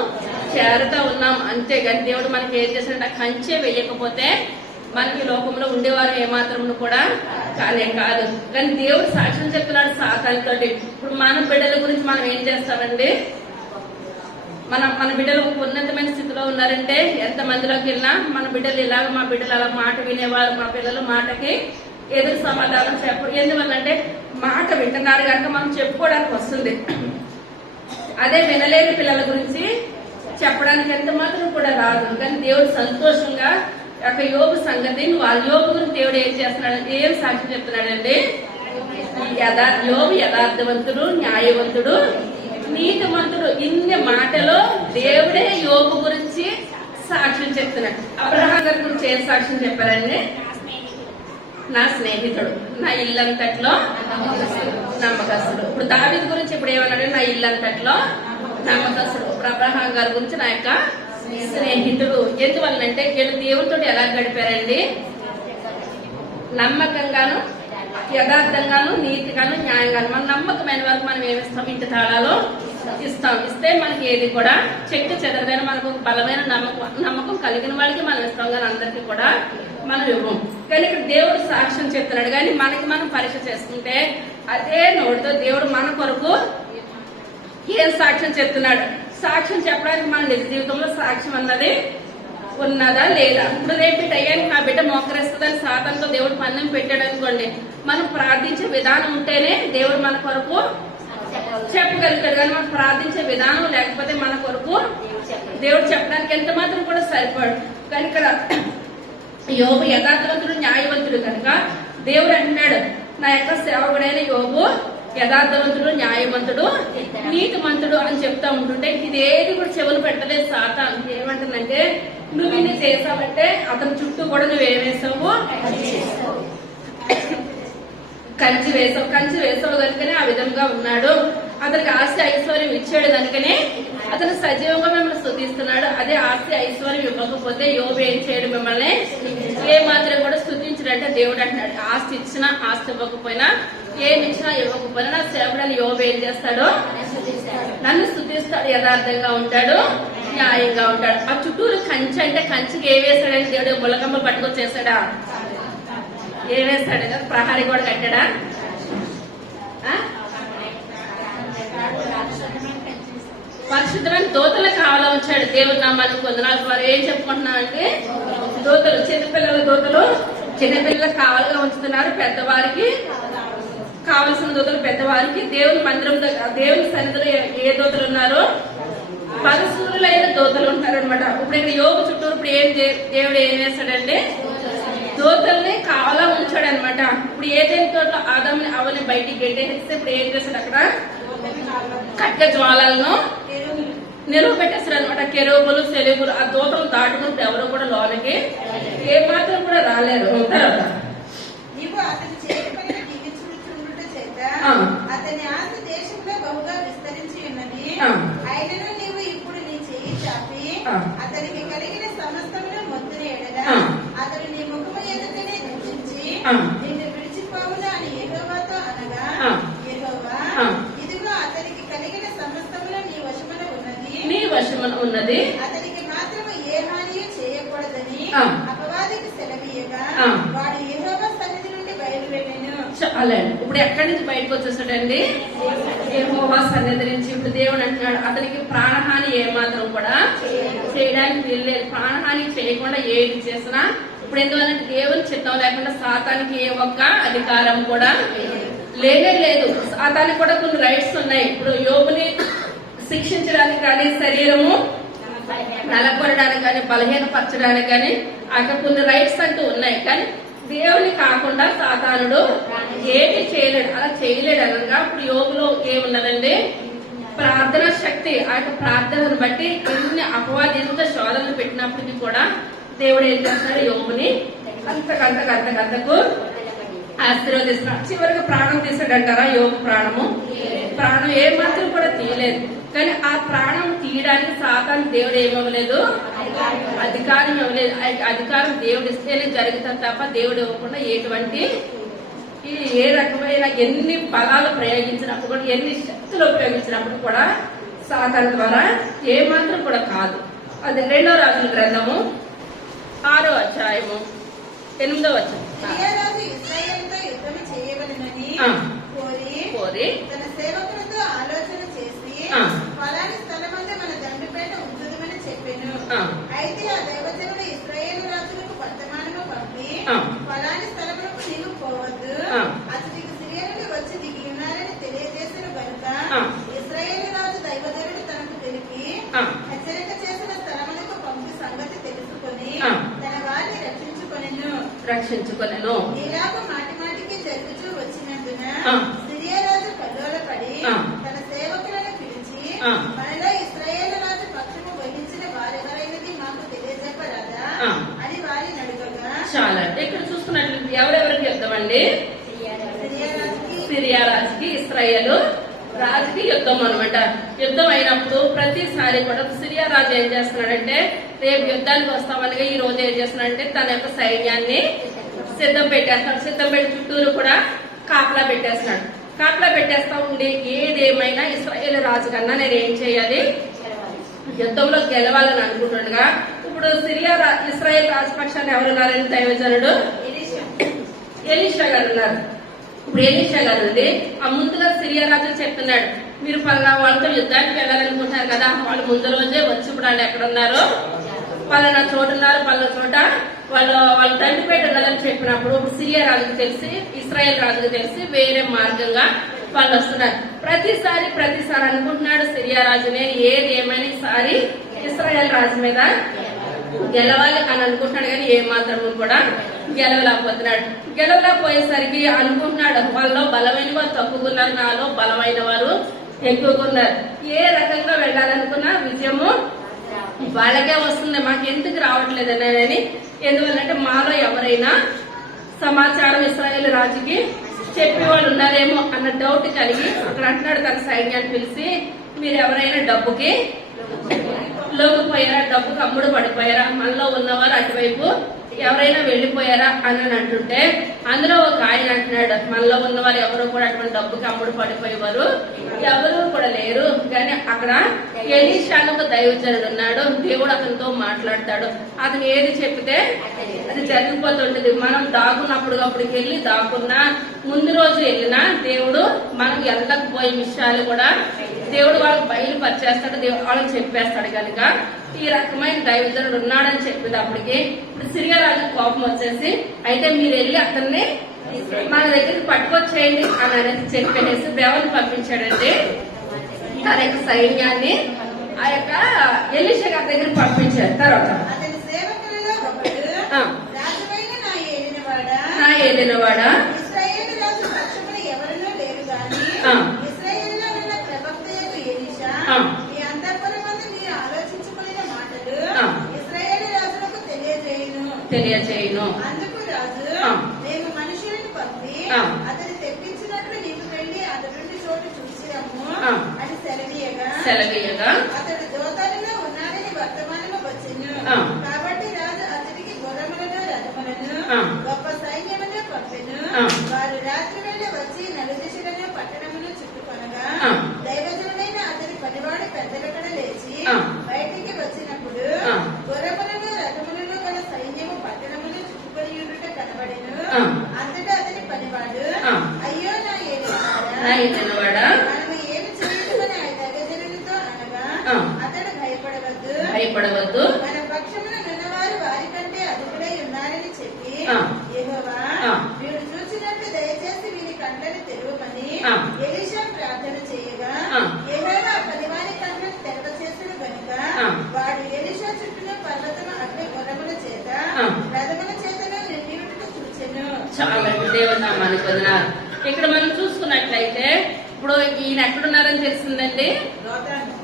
చేరుతా ఉన్నాం. అంతేగాని దేవుడు మనకి ఏం చేశాడంటే ఆ కంచె వేయకపోతే మనకి లోకంలో ఉండేవారు ఏమాత్రం కూడా కానే కాదు. కానీ దేవుడు సాక్ష్యం చెప్తున్నాడు సాతానుతో. ఇప్పుడు మన బిడ్డల గురించి మనం ఏం చేస్తామండి? మన బిడ్డలు ఉన్నతమైన స్థితిలో ఉన్నారంటే ఎంత మందిలోకి వెళ్ళినా మన బిడ్డలు ఇలాగ, మా బిడ్డలు అలా మాట వినేవారు, మా పిల్లలు మాటకి ఎదురు సమాధానం చెప్పరు. ఎందువల్లంటే మాట వింటున్నారు కనుక మనం చెప్పుకోవడానికి వస్తుంది. అదే వినలేని పిల్లల గురించి చెప్పడానికి ఎంత మాత్రం కూడా రాదు. కానీ దేవుడు సంతోషంగా ఒక యోబు సంగతి, ఆ యోబు గురించి దేవుడు ఏం చేస్తున్నాడు, ఏం సాక్ష్యం చెప్తున్నాడండి? యోబు యథార్థవంతుడు, న్యాయవంతుడు, నీతిమంతుడు. ఇన్ని మాటలో దేవుడే యోబు గురించి సాక్ష్యం చెప్తున్నాడు. అబ్రహాం గారి గురించి ఏం సాక్ష్యం చెప్పారండి? నా స్నేహితుడు, నా ఇల్లంతట్లో నమ్మకస్తుడు. ఇప్పుడు దావీదు గురించి ఇప్పుడు ఏమన్నాడు? నా ఇల్లంతట్లో నమ్మకస్తుడు. ఇప్పుడు అబ్రహాం గారి గురించి నా యొక్క స్నేహితుడు. ఎందువల్లంటే వీళ్ళు దేవుడితో ఎలా గడిపారండి? నమ్మకంగాను, యథార్థంగాను, నీతిగాను, న్యాయంగాను. మన నమ్మకమైన వరకు మనం ఏమిస్తాం? ఇంటి తాళాలు ఇస్తాం. ఇస్తే మనకి ఏది కూడా చెట్టు చెదరదని మనకు బలమైన నమ్మకం కలిగిన వాళ్ళకి మనం ఇస్తాం, కానీ అందరికీ కూడా మనం ఇవ్వం. కానీ ఇక్కడ దేవుడు సాక్ష్యం చెప్తున్నాడు. కానీ మనకి మనం పరీక్ష చేసుకుంటే అదే నోటితో దేవుడు మన కొరకు ఏం సాక్ష్యం చెప్తున్నాడు? సాక్ష్యం చెప్పడానికి మన నిజ జీవితంలో సాక్ష్యం అన్నది ఉన్నదా లేదా? ఇప్పుడు రేపు టయానికి నా బిడ్డ మోకరిస్తుందని సాతానుతో దేవుడు పందెం పెట్టాడు అనుకోండి, మనం ప్రార్థించే విధానం ఉంటేనే దేవుడు మన కొరకు చెప్పగలుగుతాడు. కానీ మనం ప్రార్థించే విధానం లేకపోతే మన కొరకు దేవుడు చెప్పడానికి ఎంత మాత్రం కూడా సరిపడు. కానీ ఇక్కడ యోబు యథార్థవంతుడు, న్యాయవంతుడు కనుక దేవుడు అంటున్నాడు, నా యొక్క సేవకుడైన యోబు యథార్థవంతుడు, న్యాయవంతుడు, నీతిమంతుడు అని చెప్తా ఉంటుంటే ఇదేది కూడా చెవులు పెట్టలేదు సాతాను. ఏమంటుందంటే, నువ్వు ఇన్ని చేసావంటే అతని చుట్టూ కూడా నువ్వేమేసావు? కంచి వేసావు కనుకనే ఆ విధంగా ఉన్నాడు. అతనికి ఆస్తి ఐశ్వర్యం ఇచ్చాడు కనుకనే అతను సజీవంగా మిమ్మల్ని స్తుతిస్తున్నాడు. అదే ఆస్తి ఐశ్వర్యం ఇవ్వకపోతే యోబు ఏం చేయడు? మిమ్మల్ని ఏ మాత్రం కూడా స్తుతించడంటే దేవుడు అంటున్నాడు, ఆస్తి ఇచ్చినా ఆస్తి ఇవ్వకపోయినా, ఏమి ఇచ్చినా ఇవ్వకపోయినా నా సేవకుడని యోబు ఏం చేస్తాడు? నన్ను స్తుతిస్తాడు. యథార్థంగా ఉంటాడు, న్యాయంగా ఉంటాడు. ఆ చుట్టూరు కంచి అంటే కంచికి ఏ వేశాడని దేవుడు? ములకమ్మ పట్టుకొచ్చేసాడా? ఏ వేస్తాడు? ప్రహారీ కూడా కట్టాడా? పరిశుద్ధమైన దూతలు కావాలా ఉంచాడు. దేవుడు నామానికి వందనాలు. వారు ఏం చెప్పుకుంటున్నారంటే, దూతలు, చిన్నపిల్లల దూతలు చిన్నపిల్లలకు కావాలిగా ఉంచుతున్నారు. పెద్దవారికి కావలసిన దూతలు పెద్దవారికి. దేవుని మందిరం దగ్గర, దేవుని సన్నిధిలో ఏ దూతలు ఉన్నారో పరశూరులైన దూతలు ఉంటారు అనమాట. ఇప్పుడు ఇక్కడ యోబు చుట్టూరు ఇప్పుడు దేవుడు ఏం చేస్తాడంటే దూతల్ని కావాలా ఉంచాడు అనమాట. ఇప్పుడు ఏదైనా తోటలో ఆదాముని అవని బయటికి గెట్టేస్తే ఇప్పుడు ఏం చేస్తాడు? అక్కడ కట్ట జ్వాలలను నిలువ పెట్టేస్తాడు అనమాట. కెరూబులు, సెలవులు ఆ దూతలు దాటుకుంటే ఎవరు కూడా లోనకి ఏ మాత్రం కూడా రాలేరు. తర్వాత అతని ఆస్తి దేశంలో బహుగా విస్తరించి ఉన్నది. ఆయనను నీవు ఇప్పుడు నీ చెయ్యి చాపి అతనికి కలిగిన సమస్తమును మొత్తుని ఎడగా అతడు నీ ముఖము ఎదుటనే దూషించి నిన్ను విడిచిపోవునా అని యెహోవాతో అనగా, యెహోవా ఇదిగో అతనికి కలిగిన సమస్తమును నీ వశమున ఉన్నది, అతనికి మాత్రము ఏ హాని చేయకూడదని అపవాదికి సెలవీయగా వాడు యెహోవా సన్నిధి నుండి బయలువెళ్ళెను. చాలండి. ఇప్పుడు ఎక్కడి నుంచి బయటకు వచ్చేసాడండి? యెహోవా సన్నిధి నుంచి. ఇప్పుడు దేవుడు అంటున్నాడు, అతనికి ప్రాణహాని ఏమాత్రం కూడా చేయడానికి వీల్లేదు. ప్రాణహాని చేయకుండా ఏది చేసినా ఇప్పుడు ఎందువల్లంటే దేవుని చిత్తం లేకుండా సాతానికి ఏ ఒక్క అధికారం కూడా లేనే లేదు. సాతానికి కూడా కొన్ని రైట్స్ ఉన్నాయి. ఇప్పుడు యోబుని శిక్షించడానికి కానీ, శరీరము నలగొనడానికి కానీ, బలహీనపరచడానికి కానీ అక్కడ కొన్ని రైట్స్ అంటూ ఉన్నాయి. కానీ దేవుని కాకుండా సాతానుడు ఏమి చేయలేడు. అలా చేయలేడు అనగా ఇప్పుడు యోగులో ఏమున్నదండి, ప్రార్థన శక్తి. ఆ యొక్క ప్రార్థనను బట్టి ఎన్ని అపవాది ఎంత శోధనలు పెట్టినప్పటికీ కూడా దేవుడు ఏం చేస్తున్నాడు, యోగుని అంతకంతకు ఆశీర్వదిస్తున్నాడు. చివరికి ప్రాణం తీసాడంటారా? యోగు ప్రాణం ఏమాత్రం కూడా తీయలేదు. కానీ ఆ ప్రాణం తీయడానికి సాతాను దేవుడు ఏమివ్వలేదు, అధికారం ఇవ్వలేదు. అధికారం దేవుడు ఇస్తేనే జరుగుతుంది తప్ప దేవుడు ఇవ్వకుండా ఎటువంటి ఏ రకమైన ఎన్ని బలాలు ప్రయోగించినప్పుడు కూడా, ఎన్ని శక్తులు ఉపయోగించినప్పుడు కూడా సాతాను ద్వారా ఏమాత్రం కూడా కాదు. అది 2వ రాజుల గ్రంథము 6వ అధ్యాయము 8వ వచనం. సిరియారాజు ఇశ్రాయేలుతో యుద్ధము చేయవలెనని కోరి తన సేవకులతో ఆలోచన చేసి ఫలాని స్థలమందు మన దండుపేట ఉంచుదమని చెప్పెను. అయితే ఆ దైవజనుడు ఇశ్రాయేలు రాజులకు వర్తమానము పంపి ఫలాని స్థలములకు నీవు పోవద్దు, అతనికి సిరియనులు వచ్చి దిగి ఉన్నారని తెలియజేసిన కనుక ఇశ్రాయేలు రాజు దైవజనుడు తనకు తెలిపి హెచ్చరిక చేసిన స్థలములకు పంపి సంగతి తెలుసుకొని తన వారిని రక్షించుకొనెను. ఇలాగ మాటి మాటికి జరుగుతూ వచ్చినందున సిరియా రాజు కల్లోలపడి తన సేవకులను పిలిచి, మనలో ఇశ్రాయేలు రాజు పక్షము వహించిన వారెవరైనది మాకు తెలియజెప్పరాదా అని వారిని అడుగగా. చాలా ఇక్కడ చూసుకున్నట్లు ఎవరెవరికి యుద్ధం అండి? సిరియా రాజుకి ఇశ్రాయేలు రాజుకి యుద్ధం అనమాట. యుద్ధం అయినప్పుడు ప్రతిసారి కూడా సిరియా రాజు ఏం చేస్తున్నాడంటే, రేపు యుద్ధానికి వస్తామనగా ఈ రోజు ఏం చేస్తున్నాడంటే తన యొక్క సైన్యాన్ని సిద్ధం పెట్టేస్తున్నాడు. సిద్ధం పెట్టి చుట్టూరు కూడా కాపలా పెట్టేస్తున్నాడు. కాపలా పెట్టేస్తా ఉండి ఏదేమైనా ఇశ్రాయేలు రాజు కన్నా నేను ఏం చేయాలి, యుద్ధంలో గెలవాలని అనుకుంటుండగా ఇప్పుడు ఇశ్రాయేల్ రాజపక్షాన్ని ఎవరున్నారని దైవజనుడు ఎలీషా గారు ఉన్నారు. ఇప్పుడు ఎలీషా గారు ఉంది ఆ ముందుగా సిరియా రాజు చెప్తున్నాడు, మీరు పలానా వాళ్ళతో యుద్ధానికి వెళ్ళాలనుకుంటున్నారు కదా, వాళ్ళు ముందు రోజే వచ్చి ఇప్పుడు వాళ్ళు ఎక్కడ ఉన్నారు, పలానా చోటు ఉన్నారు, పలానా చోట వాళ్ళు దండిపేట ఉన్నదని చెప్పినప్పుడు సిరియా రాజుకు తెలిసి ఇశ్రాయేల్ రాజుకు తెలిసి వేరే మార్గంగా వాళ్ళు వస్తున్నారు. ప్రతిసారి అనుకుంటున్నాడు సిరియా రాజు, నేను ఏది ఏమైనా ఈసారి ఇశ్రాయేల్ రాజు మీద గెలవాలి అని అనుకుంటున్నాడు. కానీ ఏ మాత్రము కూడా గెలవలేకపోతున్నాడు. గెలవలేకపోయేసరికి అనుకుంటున్నాడు, వాళ్ళలో బలమైన వారు తక్కువన్నారు, నాలో బలమైన వారు ఎక్కువగా ఉన్నారు. ఏ రకంగా వెళ్ళాలనుకున్నా విజయము వాళ్ళకే వస్తుంది, మాకు ఎందుకు రావట్లేదు అని. ఎందువల్లంటే మాలో ఎవరైనా సమాచారం ఇశ్రాయేలు రాజుకి చెప్పేవాళ్ళు ఉన్నారేమో అన్న డౌట్ కలిగి అక్కడ అంటున్నాడు తన సైన్యాన్ని పిలిచి, మీరు ఎవరైనా డబ్బుకి లోకిపోయారా, డబ్బుకి అమ్ముడు పడిపోయారా, మనలో ఉన్నవారు అటువైపు ఎవరైనా వెళ్లిపోయారా అని అంటుంటే అందులో ఒక ఆయన అంటున్నాడు, మనలో ఉన్నవారు ఎవరు కూడా అటువంటి డబ్బుకి అమ్ముడు పడిపోయేవారు ఎవరు కూడా లేరు. కానీ అక్కడ ఎలీషాను ఒక దైవజనుడు ఉన్నాడు, దేవుడు అతనితో మాట్లాడతాడు. అతను ఏది చెప్తే అది జరిగిపోతుంటది. మనం దాగున్నప్పటికప్పుడికి వెళ్ళి దాక్కున్నా, ముందు రోజు వెళ్ళినా దేవుడు మనం వెళ్ళకపోయే విషయాలు కూడా దేవుడు వాళ్ళకి బయలుపరిచేస్తాడు, దేవుడు వాళ్ళకి చెప్పేస్తాడు. కనుక ఈ రకమైన దైవజనుడు ఉన్నాడని చెప్పేటప్పటికి ఇప్పుడు సిరియా రాజు కోపం వచ్చేసి, అయితే మీరు వెళ్ళి అతన్ని మన దగ్గరికి పట్టుకొచ్చేయండి అని అనేది చెప్పేసి దేవుని పంపించాడండి. తన యొక్క సైన్యాన్ని ఆ యొక్క ఎలీషా గారి దగ్గర పంపించారు. తర్వాత నా ఏలినవాడా తెలియజేయును. అందుకు రాజు, నేను మనుషులను పంపి అతను తెప్పించినట్లు నీకు వెళ్ళి అతడు చోటు చూసిరమ్ము అని సెలవీయగా అతడు దోతలలో ఉన్నాడని వర్తమానము వచ్చెను. కాబట్టి రాజు అతడికి గుర్రములను రథములను గొప్ప సైన్యమును పంపెను. వారు రాత్రి వేళ వచ్చి నలుదిశలను పట్టణమును చుట్టుకొనగా దైవజనుడైన అతని పనివాడు పెద్దలకడ లేచి బయటికి వచ్చినప్పుడు గుర్రములను రథములను గల సైన్యము పట్టణమును చుట్టుకొని కనబడెను. అంతటా అతని పనివాడు, అయ్యో నా ఏలినవాడా, మనము ఏమి చేయమని ఆ దైవజనునితో అనగా అతడు భయపడవద్దు, మన పక్షమున ఉన్నవారు వారి కంటే అదుపుడై ఉన్నారని చెప్పి, యెహోవా వీడు చూసినట్టు దయచేసి వీరి కండ్లను తెరవమని ఎలీషా ప్రార్థన చేయగా యెహోవా పనివాని కండ్లను తెరవచేసిన గనుక వాడు ఎలీషా చుట్టూ పర్వతము అగ్ని గుర్రముల చేత రథముల చేతను నిండియుటకు చూచెను. వందనాలు. ఇక్కడ మనం చూసుకున్నట్లయితే ఇప్పుడు ఈయన ఎక్కడున్నారని తెలిసిందండి,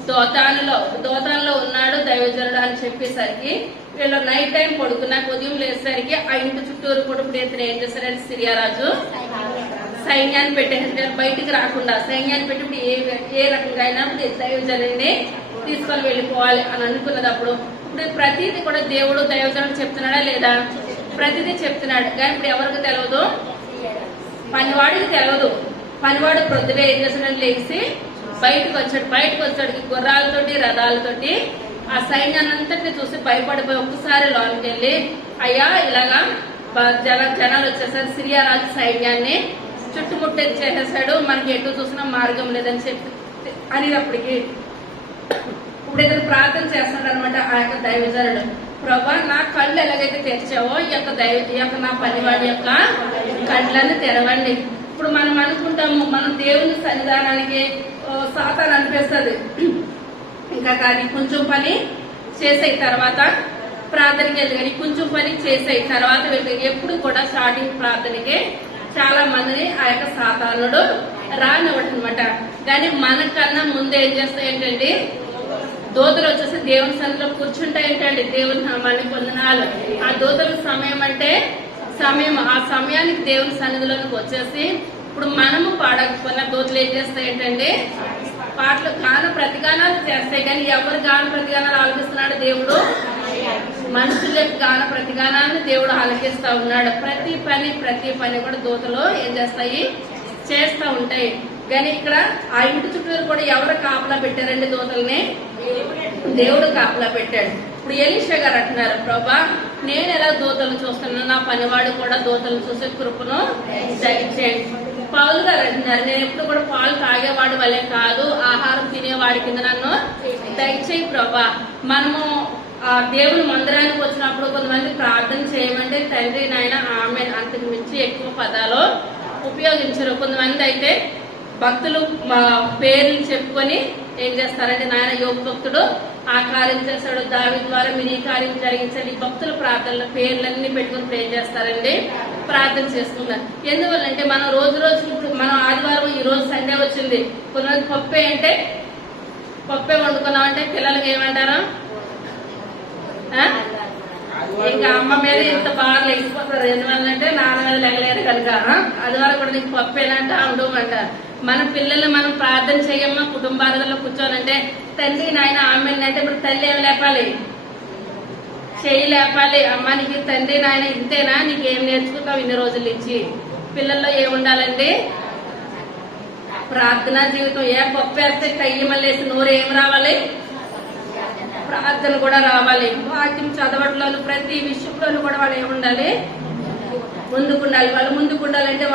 దోతానులో ఉన్నాడు దైవజనుడు అని చెప్పేసరికి వీళ్ళు నైట్ టైం పడుకున్నాక ఉదయం లేసరికి ఆ ఇంటి చుట్టూరు కూడా ఇప్పుడు ఇతను ఏం చేశారంటే సిరియా రాజు సైన్యాన్ని పెట్టేసి బయటికి రాకుండా సైన్యాన్ని పెట్టి ఇప్పుడు ఏ రకంగా అయినా దైవజనుడిని తీసుకొని వెళ్ళిపోవాలి అని అనుకున్నప్పుడు ఇప్పుడు ప్రతిదీ కూడా దేవుడు దైవజనుడు చెప్తున్నాడా లేదా? ప్రతిదీ చెప్తున్నాడు. కానీ ఇప్పుడు ఎవరికి తెలియదు? పనివాడికి తెలియదు. పనివాడు ప్రొద్దునే ఏం చేశాడని లేచి బయటకు వచ్చాడు గుర్రాలతోటి రథాలతోటి ఆ సైన్యాన్నంతటిని చూసి భయపడిపోయి ఒక్కసారి లోనికి వెళ్ళి అయ్యా ఇలాగా జనాలు వచ్చేసారు, సిరియా రాజు సైన్యాన్ని చుట్టుముట్టేది చేసేసాడు, మనకి ఎటు చూసినా మార్గం లేదని చెప్పి అనేటప్పటికి ఇప్పుడు ఇతను ప్రార్థన చేస్తున్నాడు అనమాట. ఆ యొక్క దైవజనుడు, ప్రభా నా కళ్ళు ఎలాగైతే తెరిచావో ఈ యొక్క నా పనివాడి యొక్క కళ్ళని తెరవండి. ఇప్పుడు మనం అనుకుంటాము మనం దేవుని సన్నిధానానికి సాతాను అనిపిస్తుంది, ఇంకా కానీ కొంచెం పని చేసే తర్వాత ప్రార్థనకి వెళ్తే కానీ కొంచెం పని చేసే తర్వాత వెళ్తే ఎప్పుడు కూడా స్టార్టింగ్ ప్రార్థనకి చాలా మందిని ఆ యొక్క సాతానుడు రానివ్వటం అనమాట. కానీ మనకన్నా ముందు ఏం చేస్తాయి ఏంటండి, దూతలు వచ్చేసి దేవుని సన్నిధిలో కూర్చుంటాయంటండి. దేవుని నామాన్ని వందనాలు. ఆ దూతల సమయం అంటే ఆ సమయానికి దేవుని సన్నిధిలోకి వచ్చేసి ఇప్పుడు మనము పాడకపోయినా దూతలు ఏం చేస్తాయంటండి, పాటలు గాన ప్రతిగానాలు చేస్తాయి. కానీ ఎవరు గాన ప్రతిగానాలు ఆలకిస్తున్నాడు? దేవుడు మనుషుల యొక్క గాన ప్రతిగానాన్ని దేవుడు ఆలకిస్తా ఉన్నాడు. ప్రతి పని కూడా దూతలు ఏం చేస్తా ఉంటాయి. కానీ ఇక్కడ ఆ ఇంటి చుట్టూ కూడా ఎవరు కాపలా పెట్టారండి? దూతల్ని దేవుడు కాపలా పెట్టాడు. ఇప్పుడు ఎలీషా గారు అంటున్నారు, ప్రభా నేను ఎలా దూతలను చూస్తున్నాను, నా పనివాడు కూడా దూతలను చూసే కృపను దయచేయండి. పౌలు గారు అంటున్నారు, నేను ఎప్పుడు కూడా పాలు తాగేవాడి వల్లే కాదు, ఆహారం తినేవాడి కింద నన్ను దయచేయి ప్రభా. మనము దేవుని మందిరానికి వచ్చినప్పుడు కొంతమంది ప్రార్థన చేయమంటే తండ్రి నాయన ఆమె అంతకు మించి ఎక్కువ పదాలు ఉపయోగించరు. కొంతమంది అయితే భక్తులు పేర్లు చెప్పుకొని ఏం చేస్తారంటే నాయన యోగ భక్తుడు ఆ కార్యం చేశాడు, దావీదు ద్వారా మీరు ఈ కార్యం జరిగించండి. భక్తుల ప్రార్థనల పేర్లన్నీ పెట్టుకుని ఏం చేస్తారండి, ప్రార్థన చేసుకుంటారు. ఎందువల్లంటే మనం రోజు ఇప్పుడు మనం ఆదివారం ఈ రోజు సండే వచ్చింది, కొంతమంది పప్పే వండుకున్నామంటే పిల్లలకి ఏమంటారు, ఇంకా అమ్మ మీద ఇంత బాగా లెగిసిపోతారు. ఎందువల్లంటే నాన్న మీద లెగలేరు కనుక ఆదివారం కూడా నీకు పప్పేనంటే ఉండమంటారు. మన పిల్లల్ని మనం ప్రార్థన చేయమ్మా కుటుంబాలలో కూర్చోనంటే తండ్రి నాయన ఆమె అంటే ఇప్పుడు తల్లి ఏమి లేపాలి, చెయ్యి లేపాలి. అమ్మ నీకు తండ్రి నాయన ఇంతేనా, నీకేం నేర్చుకుంటావు ఇన్ని రోజుల నుంచి? పిల్లల్లో ఏముండాలండి, ప్రార్థనా జీవితం. ఏ పప్పేస్తే కయ్యి మళ్ళేసి నోరు ఏం రావాలి, ప్రార్థన కూడా రావాలి. వాక్యం చదవట్లోను ప్రతి విషయంలోనూ కూడా వాళ్ళు ఏముండాలి, ముందుకుండాలి. వాళ్ళు ముందుకుండాలంటే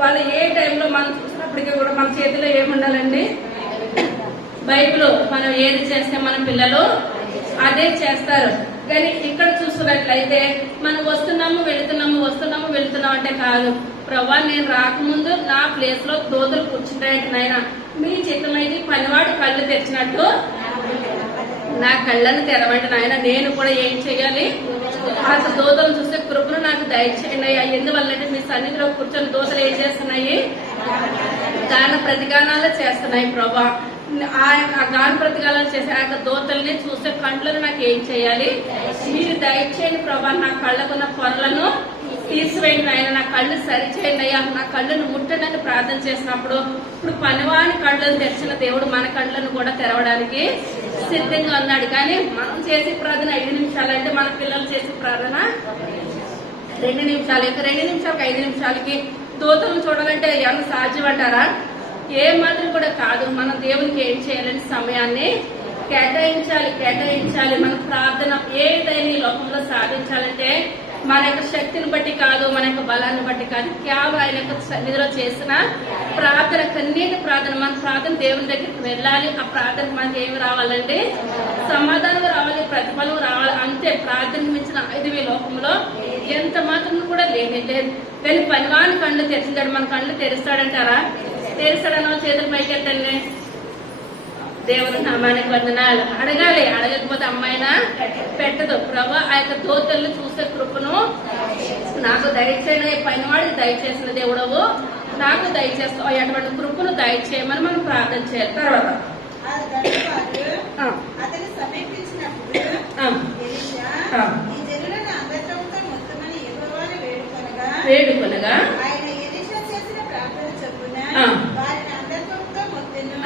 వాళ్ళు ఏ టైంలో మనం చూసినప్పటికీ కూడా మన చేతిలో ఏముండాలండి, బైబిల్. మనం ఏది చేస్తే మన పిల్లలు అదే చేస్తారు. కానీ ఇక్కడ చూస్తున్నట్లయితే మనం వస్తున్నాము వెళుతున్నాము అంటే కాదు. ప్రభా నేను రాకముందు నా ప్లేస్ లో దూతలు కూర్చుంటాయంటే నాయన మీ చిత్తమైంది పనివాడు కళ్ళు తెరిచినట్టు నా కళ్ళను తెరవండి నాయన. నేను కూడా ఏం చేయాలి, ఆ దూతలు చూస్తే కృపను నాకు దయచేయండి. ఎందువల్లంటే మీ సన్నిధిలో కూర్చొని దూతలు ఏం చేస్తున్నాయి, గాన ప్రతిగానాలు చేస్తున్నాయి. ప్రభా ఆ గాన ప్రతిగానాలు చేసే ఆ యొక్క దూతల్ని చూస్తే కండ్లను నాకు ఏం చేయాలి, మీరు దయచేయండి ప్రభా. నా కళ్ళకున్న పొరలను తీసివేయండి ఆయన, నా కళ్ళు సరిచేయండి అయ్యా, నా కళ్ళను ముట్టండి ప్రార్థన చేసినప్పుడు ఇప్పుడు పనివాని కళ్ళను తెరిచిన దేవుడు మన కళ్ళను కూడా తెరవడానికి సిద్ధంగా ఉన్నాడు. కానీ మనం చేసే ప్రార్థన 5 నిమిషాలు అంటే మన పిల్లలు చేసే ప్రార్థన 2 నిమిషాలు. ఇంకా 2 నిమిషాలకి 5 నిమిషాలకి దూతలను చూడాలంటే ఏమన్నా సాధ్యం అంటారా? ఏ మాత్రం కూడా కాదు. మనం దేవునికి ఏం చేయాలని సమయాన్ని కేటాయించాలి. మన ప్రార్థన ఏదైనా ఈ లోకంలో సాధించాలంటే మన యొక్క శక్తిని బట్టి కాదు, మన యొక్క బలాన్ని బట్టి కాదు, కేవలం ఆయన యొక్క సన్నిధిలో చేసిన ప్రార్థన, కన్నీటి ప్రార్థన. మన ప్రార్థన దేవుని దగ్గరికి వెళ్ళాలి. ఆ ప్రార్థనకు మనకి ఏమి రావాలండి, సమాధానం రావాలి, ప్రతిఫలం రావాలి. అంతే. ప్రార్థనకు మించిన ఆయుధం ఈ లోకంలో ఎంత మాత్రం కూడా లేదు. కానీ పనివాని కళ్ళు తెరిచిందాడు, మన కళ్ళు తెరుస్తాడంటారా? తెరుస్తాడనో చేతులు పైకెత్తండి. దేవుని నామానికి వందనాలు. అడగాలి, అడగకపోతే అమ్మాయినా పెట్టదు. ప్రభా ఆ యొక్క దోతలను చూసే కృపను నాకు దయచేయని, పైన వాడికి దయచేసిన దేవుడవు నాకు దయచేస్తావు, అటువంటి కృపను దయచేయమని మనం ప్రార్థన చేయాలి. తర్వాత అతను సమీపించినప్పుడు ఎలీషా ఈ జనులను అందరితో మొత్తమని యెహోవాను వేడుకొనగా ఆయన ఎలీషా చేసిన ప్రార్థన చొప్పున వారిని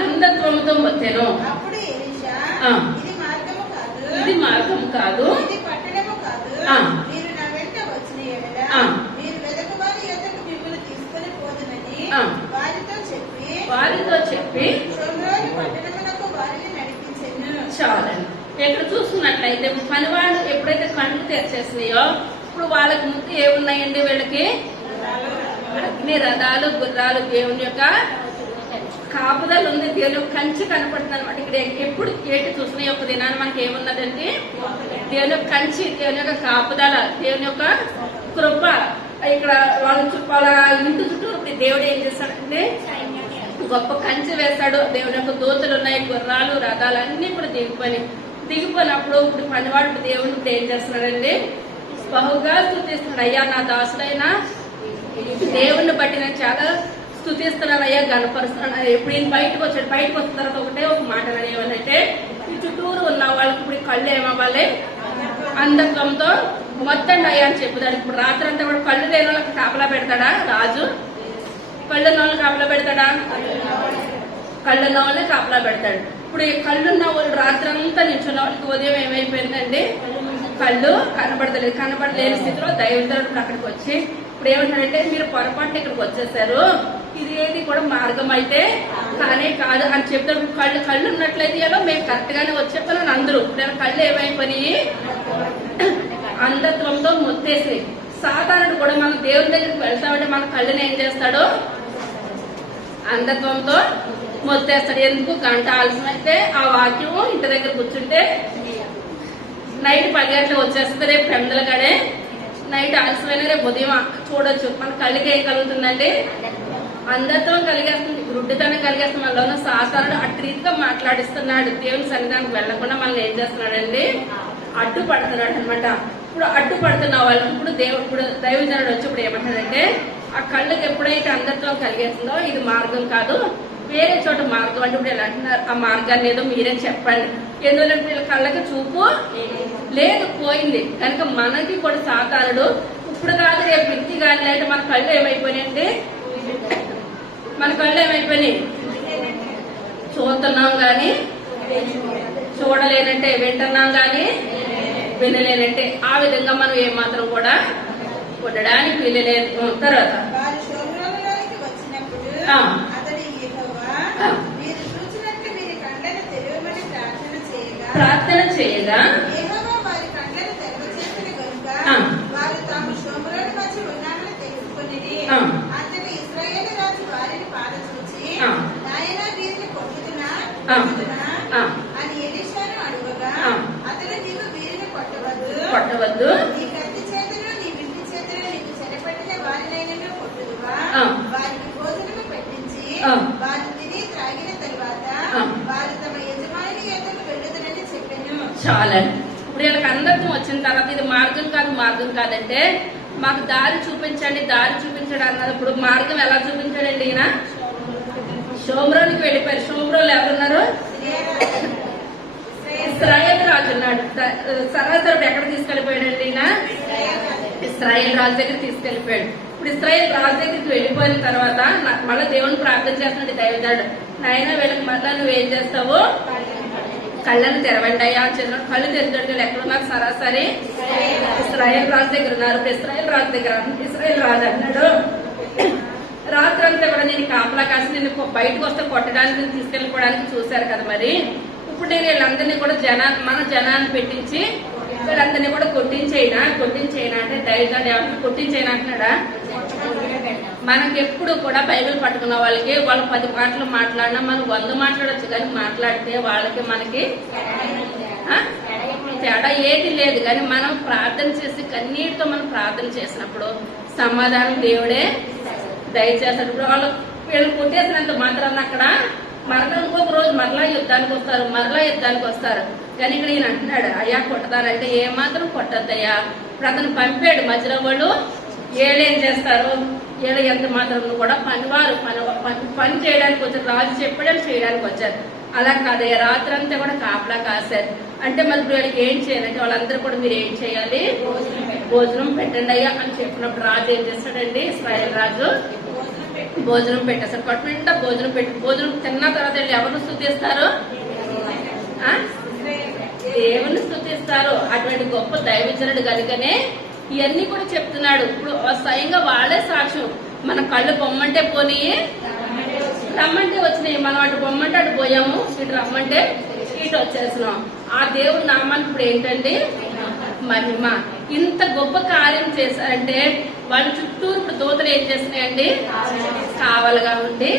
అందత్వంతో మొత్తెను. అప్పుడు ఎలీషా ఇది మార్గము కాదు, ఇది పట్టణము కాదు, మీరు నా వెంట వచ్చిన యెడల మీరు వెదకు వారి యొద్దకు మిమ్మల్ని తీసుకొని పోదునని వారితో చెప్పి షోమ్రోను పట్టణమునకు వారిని నడిపించెను. చాలండి. ఇక్కడ చూస్తున్నట్లయితే పనివాళ్ళు ఎప్పుడైతే కళ్ళు తెరిచేసినాయో ఇప్పుడు వాళ్ళకి ముందు ఏమున్నాయండి? వీళ్ళకి అగ్ని రథాలు, గుర్రాలు, దేవుని యొక్క కాపుదలు ఉంది, దేవుని కంచి కనపడుతుంది అనమాట. ఇక్కడ ఎప్పుడు ఏంటి చూసిన యొక్క దినాన్ని మనకి ఏమున్నదండి? దేవుని యొక్క కంచి, దేవుని యొక్క కాపుదల, దేవుని యొక్క కృప. ఇక్కడ వాళ్ళ ఇంటి చుట్టూ ఇప్పుడు దేవుడు ఏం చేస్తాడంటే గొప్ప కంచి వేస్తాడు. దేవుని యొక్క దూతలు ఉన్నాయి, గుర్రాలు, రథాలు అన్ని ఇప్పుడు దిగిపోయినప్పుడు ఇప్పుడు పనివాడు ఇప్పుడు దేవుని ఇప్పుడు ఏం చేస్తున్నాడండి? బహుగా స్తుతిస్తున్నాడు. అయ్యా నా దాసుడైనా దేవుణ్ణి బట్టి నేను చాలా స్తుతిస్తున్నాను అయ్యా, గణపరుస్తున్నాను. ఇప్పుడు ఈయన బయటకు వచ్చాడు. బయటకు వచ్చిన తర్వాత ఒకటే ఒక మాట ఏమనంటే ఈ చుట్టూరు ఉన్న వాళ్ళకి ఇప్పుడు కళ్ళు ఏమవ్వాలి? అంధత్వంతో మొత్తం అయ్యా అని చెప్పుదాడు. ఇప్పుడు రాత్రి అంతా కూడా కళ్ళు లేని వాళ్ళకి కాపలా పెడతాడా రాజు? కళ్ళు ఉన్న వాళ్ళకి కాపలా పెడతాడా? కళ్ళు ఉన్న వాళ్ళని కాపలా పెడతాడు. ఇప్పుడు ఈ కళ్ళున్న వాళ్ళు రాత్రి అంతా నిల్చున్న వాళ్ళకి ఉదయం ఏమైపోయిందండి? కళ్ళు కనబడలేని స్థితిలో దైవజనుడు అక్కడికి వచ్చి ఇప్పుడు ఏమంటాడంటే మీరు పొరపాటు ఇక్కడికి వచ్చేసారు, ఇది ఏది కూడా మార్గం అయితే కానే కాదు అని చెప్తాడు. కళ్ళు ఉన్నట్లయితే ఎలా మేము కరెక్ట్ గానే వచ్చేప్పని అందరూ ఇప్పుడు కళ్ళు ఏమైపోయి అంధత్వంతో ముత్తేసి. సాధారణ కూడా మనం దేవుని దగ్గరికి వెళ్తామంటే మన కళ్ళని ఏం చేస్తాడు? అంధత్వంతో మొత్తేస్తాడు. ఎందుకు? గంట ఆలస్యమైతే ఆ వాక్యం ఇంటి దగ్గర కూర్చుంటే నైట్ 10 గంటలకు వచ్చేస్తుంది. రేపు పెందలగాడే నైట్ ఆలస్యమైన రేపు ఉదయం చూడొచ్చు. మన కళ్ళకి ఏం కలుగుతుందండి? అంధత్వం కలిగేస్తుంది, గుడ్డితనం కలిగేస్తుంది. మనలో సాధారణ అటు రీతిగా మాట్లాడిస్తున్నాడు. దేవుని సన్నిధానికి వెళ్లకుండా మనల్ని ఏం చేస్తున్నాడండి? అడ్డుపడుతున్నాడు అనమాట. ఇప్పుడు అడ్డుపడుతున్న వాళ్ళు ఇప్పుడు దైవజనుడు వచ్చి ఇప్పుడు ఏమంటాడంటే ఆ కళ్ళకి ఎప్పుడైతే అంధత్వం కలిగేస్తుందో ఇది మార్గం కాదు, వేరే చోట మార్గం అంటే ఇప్పుడు ఎలా అంటున్నారు? ఆ మార్గాన్ని ఏదో మీరే చెప్పండి. ఎందుకంటే వీళ్ళ కళ్ళకి చూపు లేదు, పోయింది కనుక మనకి కూడా సాతానుడు ఇప్పుడు కాదు రేపు ఇంటి కానీ అంటే మన కళ్ళు ఏమైపోయినాయండి? మన కళ్ళు ఏమైపోయినాయి? చూస్తున్నాం గాని చూడలేనంటే, వింటున్నాం గాని వినలేనంటే, ఆ విధంగా మనం ఏమాత్రం కూడా ఉండడానికి వీలలేదు. తర్వాత ప్రార్థన చేయగా వారు తాము షోమ్రోను వచ్చి ఉన్నామని తెలుసుకుని అంతటి ఇశ్రాయేలు రాజు వారిని పాదచూచి నాయనా వీరిని కొట్టుదునా అని ఎలీషాను అడుగగా అతడు నీవు వీరిని కొట్టవద్దు, నీ కత్తి చేతులు నీ వింటి చేతులు నీకు చెరపట్టిన వారినైనా కొట్టుదువా, వారికి భోజనము పెట్టించి వారు తిని త్రాగిన తరువాత వారు తమ యజమాని యొద్దకు వెళ్ళుదునని చెప్పెను. చాలండి. ఇప్పుడు వీళ్ళకి అందత్వం వచ్చిన తర్వాత ఇది మార్గం కాదంటే మాకు దారి చూపించండి అన్నప్పుడు మార్గం ఎలా చూపించాడండి? ఈయన షోమ్రోనికి వెళ్ళిపోయారు. షోమ్రోలు ఎవరున్నారు? ఇశ్రాయేల్ రాజు ఉన్నాడు. సరాసరి ఎక్కడ తీసుకెళ్లిపోయాడండి? ఈయన ఇశ్రాయేల్ రాజు దగ్గర తీసుకెళ్లిపోయాడు. ఇప్పుడు ఇశ్రాయేల్ రాజు దగ్గరికి వెళ్ళిపోయిన తర్వాత మళ్ళీ దేవుని ప్రార్థన చేస్తున్నాడు దైవజనుడు. నాయన వీళ్ళకి మళ్ళీ నువ్వేం చేస్తావు? కళ్ళను తెరవండి అయ్యా అని చెప్పిన కళ్ళు తెరిచాడు. ఎక్కడున్నారు? సరాసరి ఇశ్రాయేల్ రాజు దగ్గర ఉన్నారు. ఇశ్రాయేల్ రాజు అన్నాడు రాత్రి అంతా కూడా నేను కాపలా కాసి నేను బయటకు వస్తే కొట్టడానికి తీసుకెళ్ళిపోవడానికి చూశారు కదా, మరి ఇప్పుడు నేను వీళ్ళందరినీ కూడా మన జనాన్ని పెట్టించి వీళ్ళందరినీ కూడా కొట్టించేయినా అంటే దైవజనుడు కొట్టించేయినా అంటున్నాడా? మనకెప్పుడు కూడా బైబిల్ పట్టుకున్న వాళ్ళకి వాళ్ళు 10 మాటలు మాట్లాడినా మనం 100 మాట్లాడచ్చు, కానీ మాట్లాడితే వాళ్ళకి మనకి తేడా ఏది లేదు. కానీ మనం ప్రార్థన చేసి కన్నీటితో మనం ప్రార్థన చేసినప్పుడు సమాధానం దేవుడే దయచేస్తాడు. ఇప్పుడు వీళ్ళు కొట్టేసినంత మాత్రాన్ని అక్కడ మరలా ఇంకొక రోజు మరలా యుద్ధానికి వస్తారు కానీ ఇక్కడ ఈయన అంటున్నాడు, అయ్యా కొట్టదారంటే ఏమాత్రం కొట్టద్దయ్యా. ఇప్పుడు అతను పంపాడు, మధ్యలో వాళ్ళు ఏం చేస్తారు, ఏళ్ళు ఎంత మాత్రం కూడా పని చేయడానికి వచ్చారు, రాజు చెప్పాడని చేయడానికి వచ్చారు. అలా కాదయ్యా, రాత్రి అంతా కూడా కాపలా కాశారు. అంటే మరి వీళ్ళకి ఏం చేయాలంటే వాళ్ళందరూ కూడా మీరు ఏం చేయాలి, భోజనం పెట్టండి అయ్యా అని చెప్పినప్పుడు రాజు ఏం చేస్తాడండి, ఇశ్రాయేల్ రాజు భోజనం పెట్టేస్తారు. కట్టు నిండా భోజనం తిన్న తర్వాత వీళ్ళు ఎవరిని స్తుతిస్తారు, దేవుని స్తుతిస్తారు. అటువంటి గొప్ప దైవజనుడు కనుకనే ఇవన్నీ కూడా చెప్తున్నాడు. ఇప్పుడు స్వయంగా వాళ్ళే సాక్ష్యం, మన కళ్ళు బొమ్మంటే పోనీ రమ్మంటే వచ్చినాయి, మనం అటు బొమ్మంటే అటు పోయాము, ఇటు రమ్మంటే ఇటు వచ్చేసినాం. ఆ దేవుడి నామానికి ఇప్పుడు ఏంటండి మహిమ. ఇంత గొప్ప కార్యం చేశారంటే వాళ్ళ చుట్టూరు ఇప్పుడు దూతలు ఏం చేస్తున్నాయండి, కావలుగా ఉండి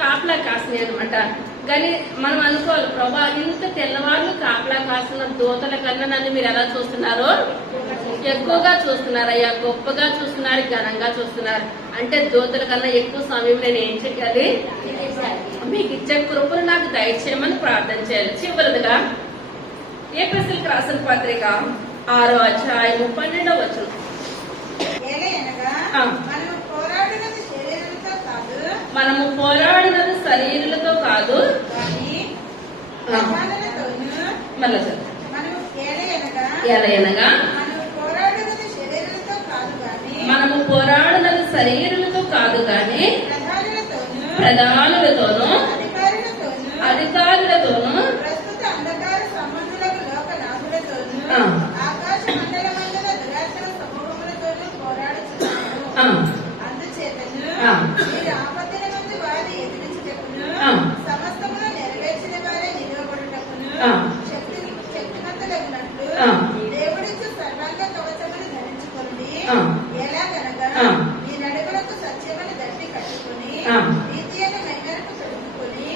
కాపలా కాసినాయి అనమాట. కానీ మనం అనుకోవాలి, ప్రభా ఇంత తెల్లవాళ్ళు కాపలా కాసిన దూతల కన్నా నన్ను మీరు ఎలా చూస్తున్నారు, ఎక్కువగా చూస్తున్నారయ్యా, గొప్పగా చూస్తున్నారు, ఘనంగా చూస్తున్నారు. అంటే దూతల కన్నా ఎక్కువ సమయం నేను ఏం చేయాలి, మీకు ఇచ్చే కృపను నాకు దయచేయమని ప్రార్థన చేయాలి. చివరిగా ఎఫెసీయులకు రాసిన పత్రిక 6వ అధ్యాయం 12వ వచనం. మనము పోరాడినది శరీరులతో కాదు, మళ్ళా ఎలయనగా మనము పోరాడినది శరీరులతో కాదు గాని ప్రధానులతోనూ అధికారులతోనూ సమస్తమును నెరవేర్చిన వారే నిలవబడుటకును శక్తిమంతులగునట్లు దేవుడిచ్చు సర్వాంగ కవచమును ధరించుకోండి. ఎలాగనగా ఈ నడుములకు సత్యమును దట్టి కట్టుకుని నీతి అయిన మహిమకు పెట్టుకుని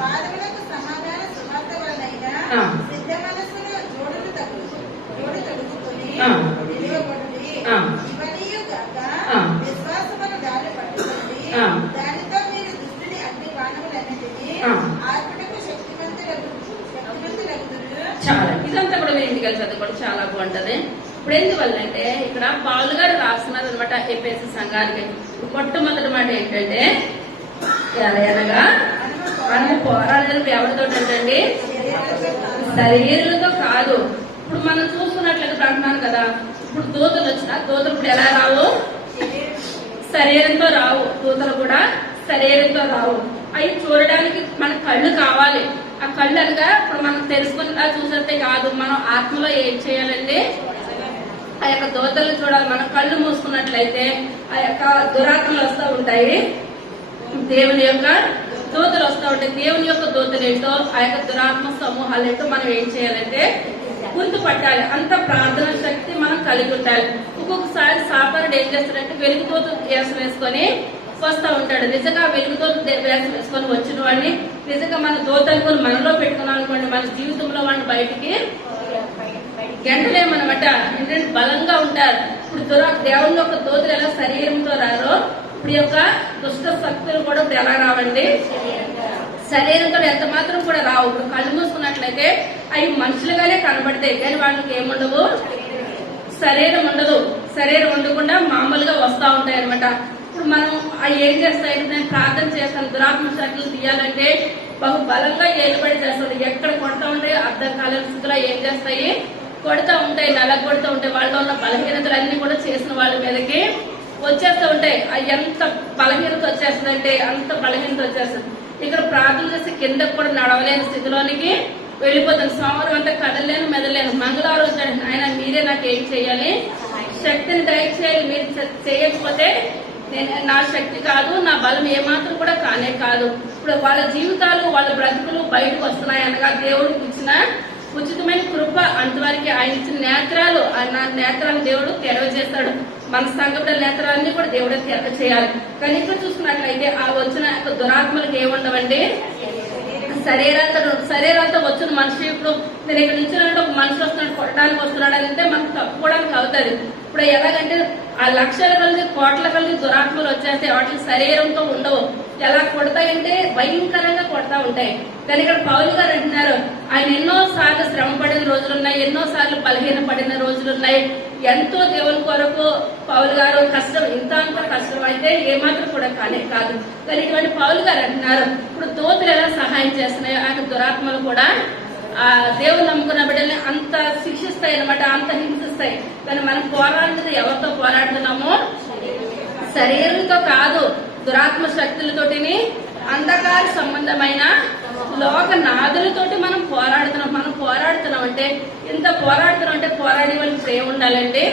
పాదములకు సమాధాన సువార్త వలనైన సిద్ధ మనస్సును జోడు తడుపుకుని నిలవబడుడి. ఇవనియు గాక విశ్వాసమును దారి పట్టుకోండి. దానితో మీరు దుష్టుని అగ్ని బాణములన్నిటినీ ఆర్పుటకు శక్తిమంతులగుదురు. చాలా ఇదంతా కూడా మీరు ఇంటికి వెళ్ళి చదువుకోవడం చాలా బాగుంటది. ఇప్పుడు ఎందువల్లంటే ఇక్కడ పౌలు గారు రాస్తున్నారు అనమాట ఎఫెసీ సంఘానికి. మొట్టమొదటి మాట ఏంటంటే అనగా మనము పోరాడేది ఎవరితో అంటండి, శరీరులతో కాదు. ఇప్పుడు మనం చూసుకున్నట్లయితే అంటున్నాను కదా, ఇప్పుడు దూతలు వచ్చినా దూతలు ఇప్పుడు ఎలా రావు, శరీరంతో రావు. దూతలు కూడా శరీరంతో రావు. అవి చూడడానికి మన కళ్ళు కావాలి. ఆ కళ్ళు అనగా ఇప్పుడు మనం తెలుసుకున్నా చూసేస్తే కాదు, మనం ఆత్మలో ఏం చేయాలండి, ఆ యొక్క దూతలను చూడాలి. మనం కళ్ళు మూసుకున్నట్లయితే ఆ యొక్క దురాత్మలు వస్తూ ఉంటాయి, దేవుని యొక్క దూతలు వస్తూ ఉంటాయి. దేవుని యొక్క దూతలు ఏంటో, ఆ యొక్క దురాత్మ సమూహాలు ఏంటో మనం ఏం చేయాలంటే గుర్తుపట్టాలి. అంత ప్రార్థన శక్తి మనం కలిగి ఉండాలి. ఒక్కొక్కసారి సాతానుడు ఏం చేస్తాడంటే వెలుగుతోత వేసం వేసుకొని వస్తూ ఉంటాడు. నిజంగా వెలుగుతోత వేసం వేసుకొని వచ్చిన వాడిని నిజంగా మన దూతనుకొని మనలో పెట్టుకున్నాం అనుకోండి, మన జీవితంలో వాడిని బయటికి గంటలేమనమాట. ఏంటంటే బలంగా ఉంటారు. ఇప్పుడు దేవుని యొక్క దూతలు ఎలా శరీరంతో రారో, ఇప్పుడు యొక్క దుష్ట శక్తులు కూడా ఇప్పుడు ఎలా రావండి, శరీరంతో ఎంత మాత్రం కూడా రావు. ఇప్పుడు కళ్ళు మూసుకున్నట్లయితే అవి మనుషులుగానే కనబడతాయి, కానీ వాళ్ళకి ఏముండవు, శరీరం ఉండదు. శరీరం ఉండకుండా మామూలుగా వస్తూ ఉంటాయి అనమాట. ఇప్పుడు మనం అవి ఏం చేస్తాయి, నేను ప్రార్థన చేస్తాను దురాత్మ శక్తులు తీయాలంటే బహు బలంగా ఏలుబడి చేస్తుంది. ఎక్కడ కొడతా ఉంటాయి అర్థం కాలేని స్థితిలో ఏం చేస్తాయి, కొడతా ఉంటాయి, నలగ కొడుతూ ఉంటాయి. వాళ్ళలో ఉన్న బలహీనతలన్నీ కూడా చేసిన వాళ్ళ మీదకి వచ్చేస్తూ ఉంటాయి. అవి ఎంత బలహీనత వచ్చేస్తుందంటే అంత బలహీనత వచ్చేస్తుంది. ఇక్కడ ప్రార్థన చేసి కిందకు కూడా నడవలేని స్థితిలోనికి వెళ్ళిపోతాను. సోమవారం అంతా కదలేను, మెదలేను. మంగళవారం వచ్చాడు, ఆయన మీరే నాకు ఏం చేయాలి, శక్తిని దయచేయాలి. మీరు చేయకపోతే నేను నా శక్తి కాదు, నా బలం ఏమాత్రం కూడా కానే కాదు. ఇప్పుడు వాళ్ళ జీవితాలు వాళ్ళ బ్రతుకులు బయటకు వస్తున్నాయి అనగా దేవుడికి ఇచ్చిన ఉచితమైన కృప. అంతవరకు ఆయన ఇచ్చిన నేత్రాలు, నా నేత్రాలను దేవుడు తెరవజేస్తాడు. మన సంఘటన నేత్రాలన్నీ కూడా దేవుడే తెరవ చేయాలి. కానీ ఇక్కడ చూసుకున్నట్లయితే ఆ వచ్చిన దురాత్మలకు ఏముండవండి, శరీరాలతో వచ్చిన మనిషి. ఇప్పుడు నేను ఇక్కడ నుంచి ఒక మనిషి వస్తున్నాడు, కొట్టడానికి వస్తున్నాడు అంటే మనకు తప్పుకోవడానికి అవుతుంది. ఇప్పుడు ఎలాగంటే ఆ లక్షల కలిగి కోట్ల కలిగి దురాత్మలు వచ్చేస్తే వాటికి శరీరంతో ఉండవు. ఎలా కొడతాయంటే భయంకరంగా కొడతా ఉంటాయి. కానీ ఇక్కడ పౌలు గారు అంటున్నారు, ఆయన ఎన్నో సార్లు శ్రమ పడిన రోజులున్నాయి, ఎన్నో సార్లు బలహీన పడిన రోజులున్నాయి. ఎంతో దేవుని కొరకు పౌలు గారు కష్టం, ఇంత అంత కష్టం అయితే ఏమాత్రం కూడా కానే కాదు. కానీ ఇటువంటి పౌలు గారు అంటున్నారు, ఇప్పుడు దోతులు ఎలా సహాయం చేస్తున్నాయో ఆయన దురాత్మలు కూడా ఆ దేవుడు నమ్ముకున్న బిడ్డల్ని అంత శిక్షిస్తాయి అనమాట, అంత హింసిస్తాయి. కానీ మనం పోరాడుతుంది ఎవరితో పోరాడుతున్నామో శరీరంతో కాదు, దురాత్మ శక్తులతోటిని అంధకార సంబంధమైన లోక నాదులతోటి మనం పోరాడుతున్నాం అంటే ఇంత పోరాడుతున్నాం అంటే పోరాడే వాళ్ళకి ప్రేమ ఉండాలండి,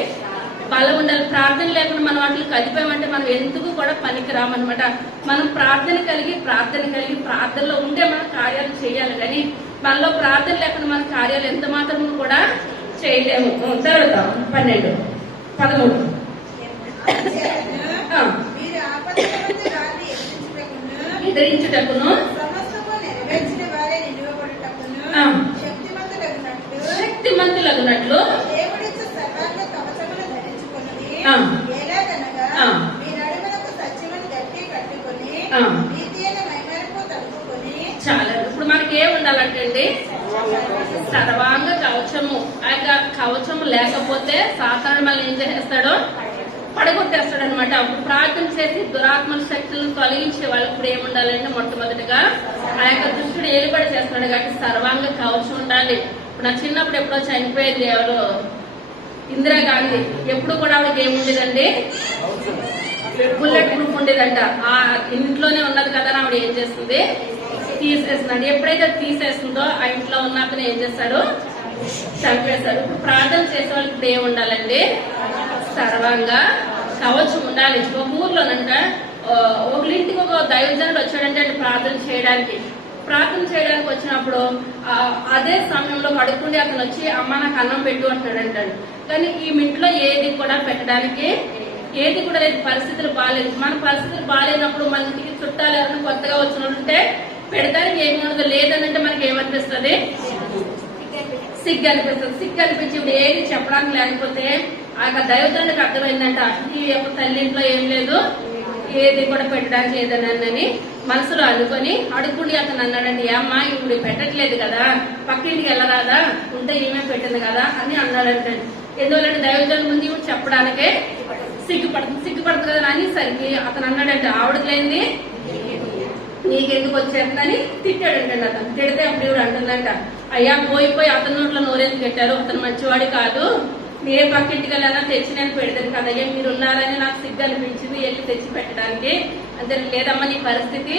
బలం ఉండాలి. ప్రార్థన లేకుండా మనం వాటిని కదిపామంటే మనం ఎందుకు కూడా పనికి రామనమాట. మనం ప్రార్థన కలిగి ప్రార్థనలో ఉండే మనం కార్యాలు చేయాలి. కానీ మనలో ప్రార్థన లేకుండా మన కార్యాలు ఎంత మాత్రం కూడా చేయలేము. తర్వాత 12, 13 మీరు ఆపదల నుండి వారిని ఎదిరించుటకును సమస్తము నెరవేర్చిన వారే నిలువబడుటకును శక్తిమంతులగునట్లు దేవుడిచ్చు సర్వాంగ కవచములు ధరించుకొనుడి. ఎలాగనగా మీ నడుమునకు సత్యమును గట్టి కట్టుకొని నీతి అయిన మైమరపు తడుపుకొని. చాలా ఇప్పుడు మనకి ఏం ఉండాలంటే అండి, సర్వాంగ కవచము. ఆ యొక్క కవచము లేకపోతే సాతాను మళ్ళీ ఏం చేసేస్తాడో పడగొట్టేస్తాడు అనమాట. అప్పుడు ప్రార్థన చేసి దురాత్మల శక్తులను తొలగించే వాళ్ళకి ఇప్పుడు ఏముండాలంటే మొట్టమొదటిగా ఆ యొక్క దుష్టుడు ఏలుబడి చేస్తున్నాడు కాబట్టి సర్వాంగ కవచం ఉండాలి. ఇప్పుడు నా చిన్నప్పుడు ఎప్పుడో చనిపోయింది ఎవరు, ఇందిరాగాంధీ. ఎప్పుడు కూడా ఆవిడకి ఏముండేదండి, బుల్లెట్ ప్రూఫ్ ఉండేదంట. ఆ ఇంట్లోనే ఉన్నది కదా ఆవిడ ఏం చేస్తుంది, తీసేస్తున్నాడు. ఎప్పుడైతే తీసేస్తుందో ఆ ఇంట్లో ఉన్న అతను ఏం చేస్తాడు, చంపేస్తాడు. ఇప్పుడు ప్రార్థన చేసే వాళ్ళకి ఇప్పుడు ఏమి ఉండాలండి, సర్వాంగ కవచం ఉండాలి. ఒక ఊర్లోనంట ఒకరింటికి ఒక దైవజనుడు వచ్చాడంటే ప్రార్థన చేయడానికి వచ్చినప్పుడు అదే సమయంలో అడుక్కుండి అతను వచ్చి అమ్మ నాకు అన్నం పెట్టు అంటాడంట. కానీ ఈ ఇంట్లో ఏది కూడా పెట్టడానికి ఏది కూడా లేదు, పరిస్థితులు బాగాలేదు. మన పరిస్థితులు బాగాలేనప్పుడు మన ఇంటికి చుట్టాలు ఎవరైనా కొత్తగా వచ్చినట్టుంటే పెడతానికి ఏమి ఉండదు. లేదనంటే మనకి ఏమనిపిస్తుంది, సిగ్గు అనిపించి ఇప్పుడు ఏది చెప్పడానికి లేకపోతే ఆ దైవజనుడికి అర్థమైందంట, ఈ యొక్క తల్లింట్లో ఏం లేదు, ఏది కూడా పెట్టడానికి లేదనని మనసులో అనుకొని అడుగుండి అతను అన్నాడండి, అమ్మా ఇప్పుడు పెట్టట్లేదు కదా, పక్కింటికి వెళ్ళరాదా, ఉంటే ఈమె పెట్టింది కదా అని అన్నాడంటే. ఎందువల్లంటే దైవజనుడి ముందు ఇప్పుడు చెప్పడానికే సిగ్గుపడుతుంది కదా అనేసరికి అతను అన్నాడంటే, ఆవిడకి లేనిది నీకెందుకు వచ్చేస్తుందని తిట్టాడంటండి. అతను తిడితే అప్పుడు ఇవి అంటుందంట, అయ్యా పోయి అతని నోట్లో నోరేసి పెట్టారు, అతను మంచివాడి కాదు, ఏ పక్కింటికి వెళ్ళాలా తెచ్చి నేను పెడతాను కదయ్యా, మీరు ఉన్నారని నాకు సిగ్గు అనిపించింది వెళ్ళి తెచ్చి పెట్టడానికి. అంటే లేదమ్మా నీ పరిస్థితి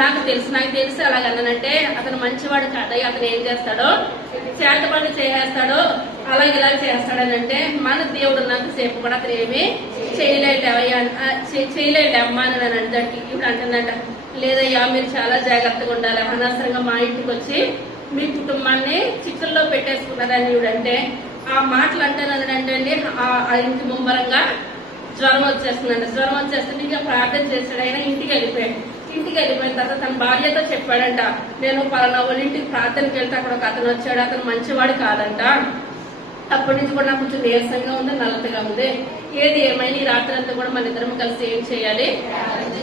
నాకు తెలుసు అలాగన్నానంటే, అతను మంచివాడు కాదయ్యా, అతను ఏం చేస్తాడో చేతబడి చేస్తాడో అలాగే ఇలా చేస్తాడని అంటే, మన దేవుడు ఉన్నంతసేపు కూడా అతను ఏమి చేయలేడు అమ్మా అని నన్ను అందరికి. ఇప్పుడు అంటుందంట, లేదయ్యా మీరు చాలా జాగ్రత్తగా ఉండాలి, అనవసరంగా మా ఇంటికి వచ్చి మీ కుటుంబాన్ని చిక్కుల్లో పెట్టేసుకున్నారని ఇవిడంటే ఆ మాటలు అంటానంటే అండి ఆ ఇంటి ముమ్మరంగా జ్వరం వచ్చేస్తుంది. ఇంకా ప్రార్థన చేశాడు. ఆయన ఇంటికి వెళ్ళిపోయిన తర్వాత తన భార్యతో చెప్పాడంట, నేను పలానా వాళ్ళ ఇంటికి ప్రార్థనకి వెళ్తే అక్కడ ఒక అతను వచ్చాడు, అతను మంచివాడు కాదంట. అప్పటి నుంచి కూడా నాకు కొంచెం నీరసంగా ఉంది, నల్లతగా ఉంది. ఏది ఏమైనా ఈ రాత్రి అంతా కూడా మన ఇద్దరం కలిసి ఏం చేయాలి,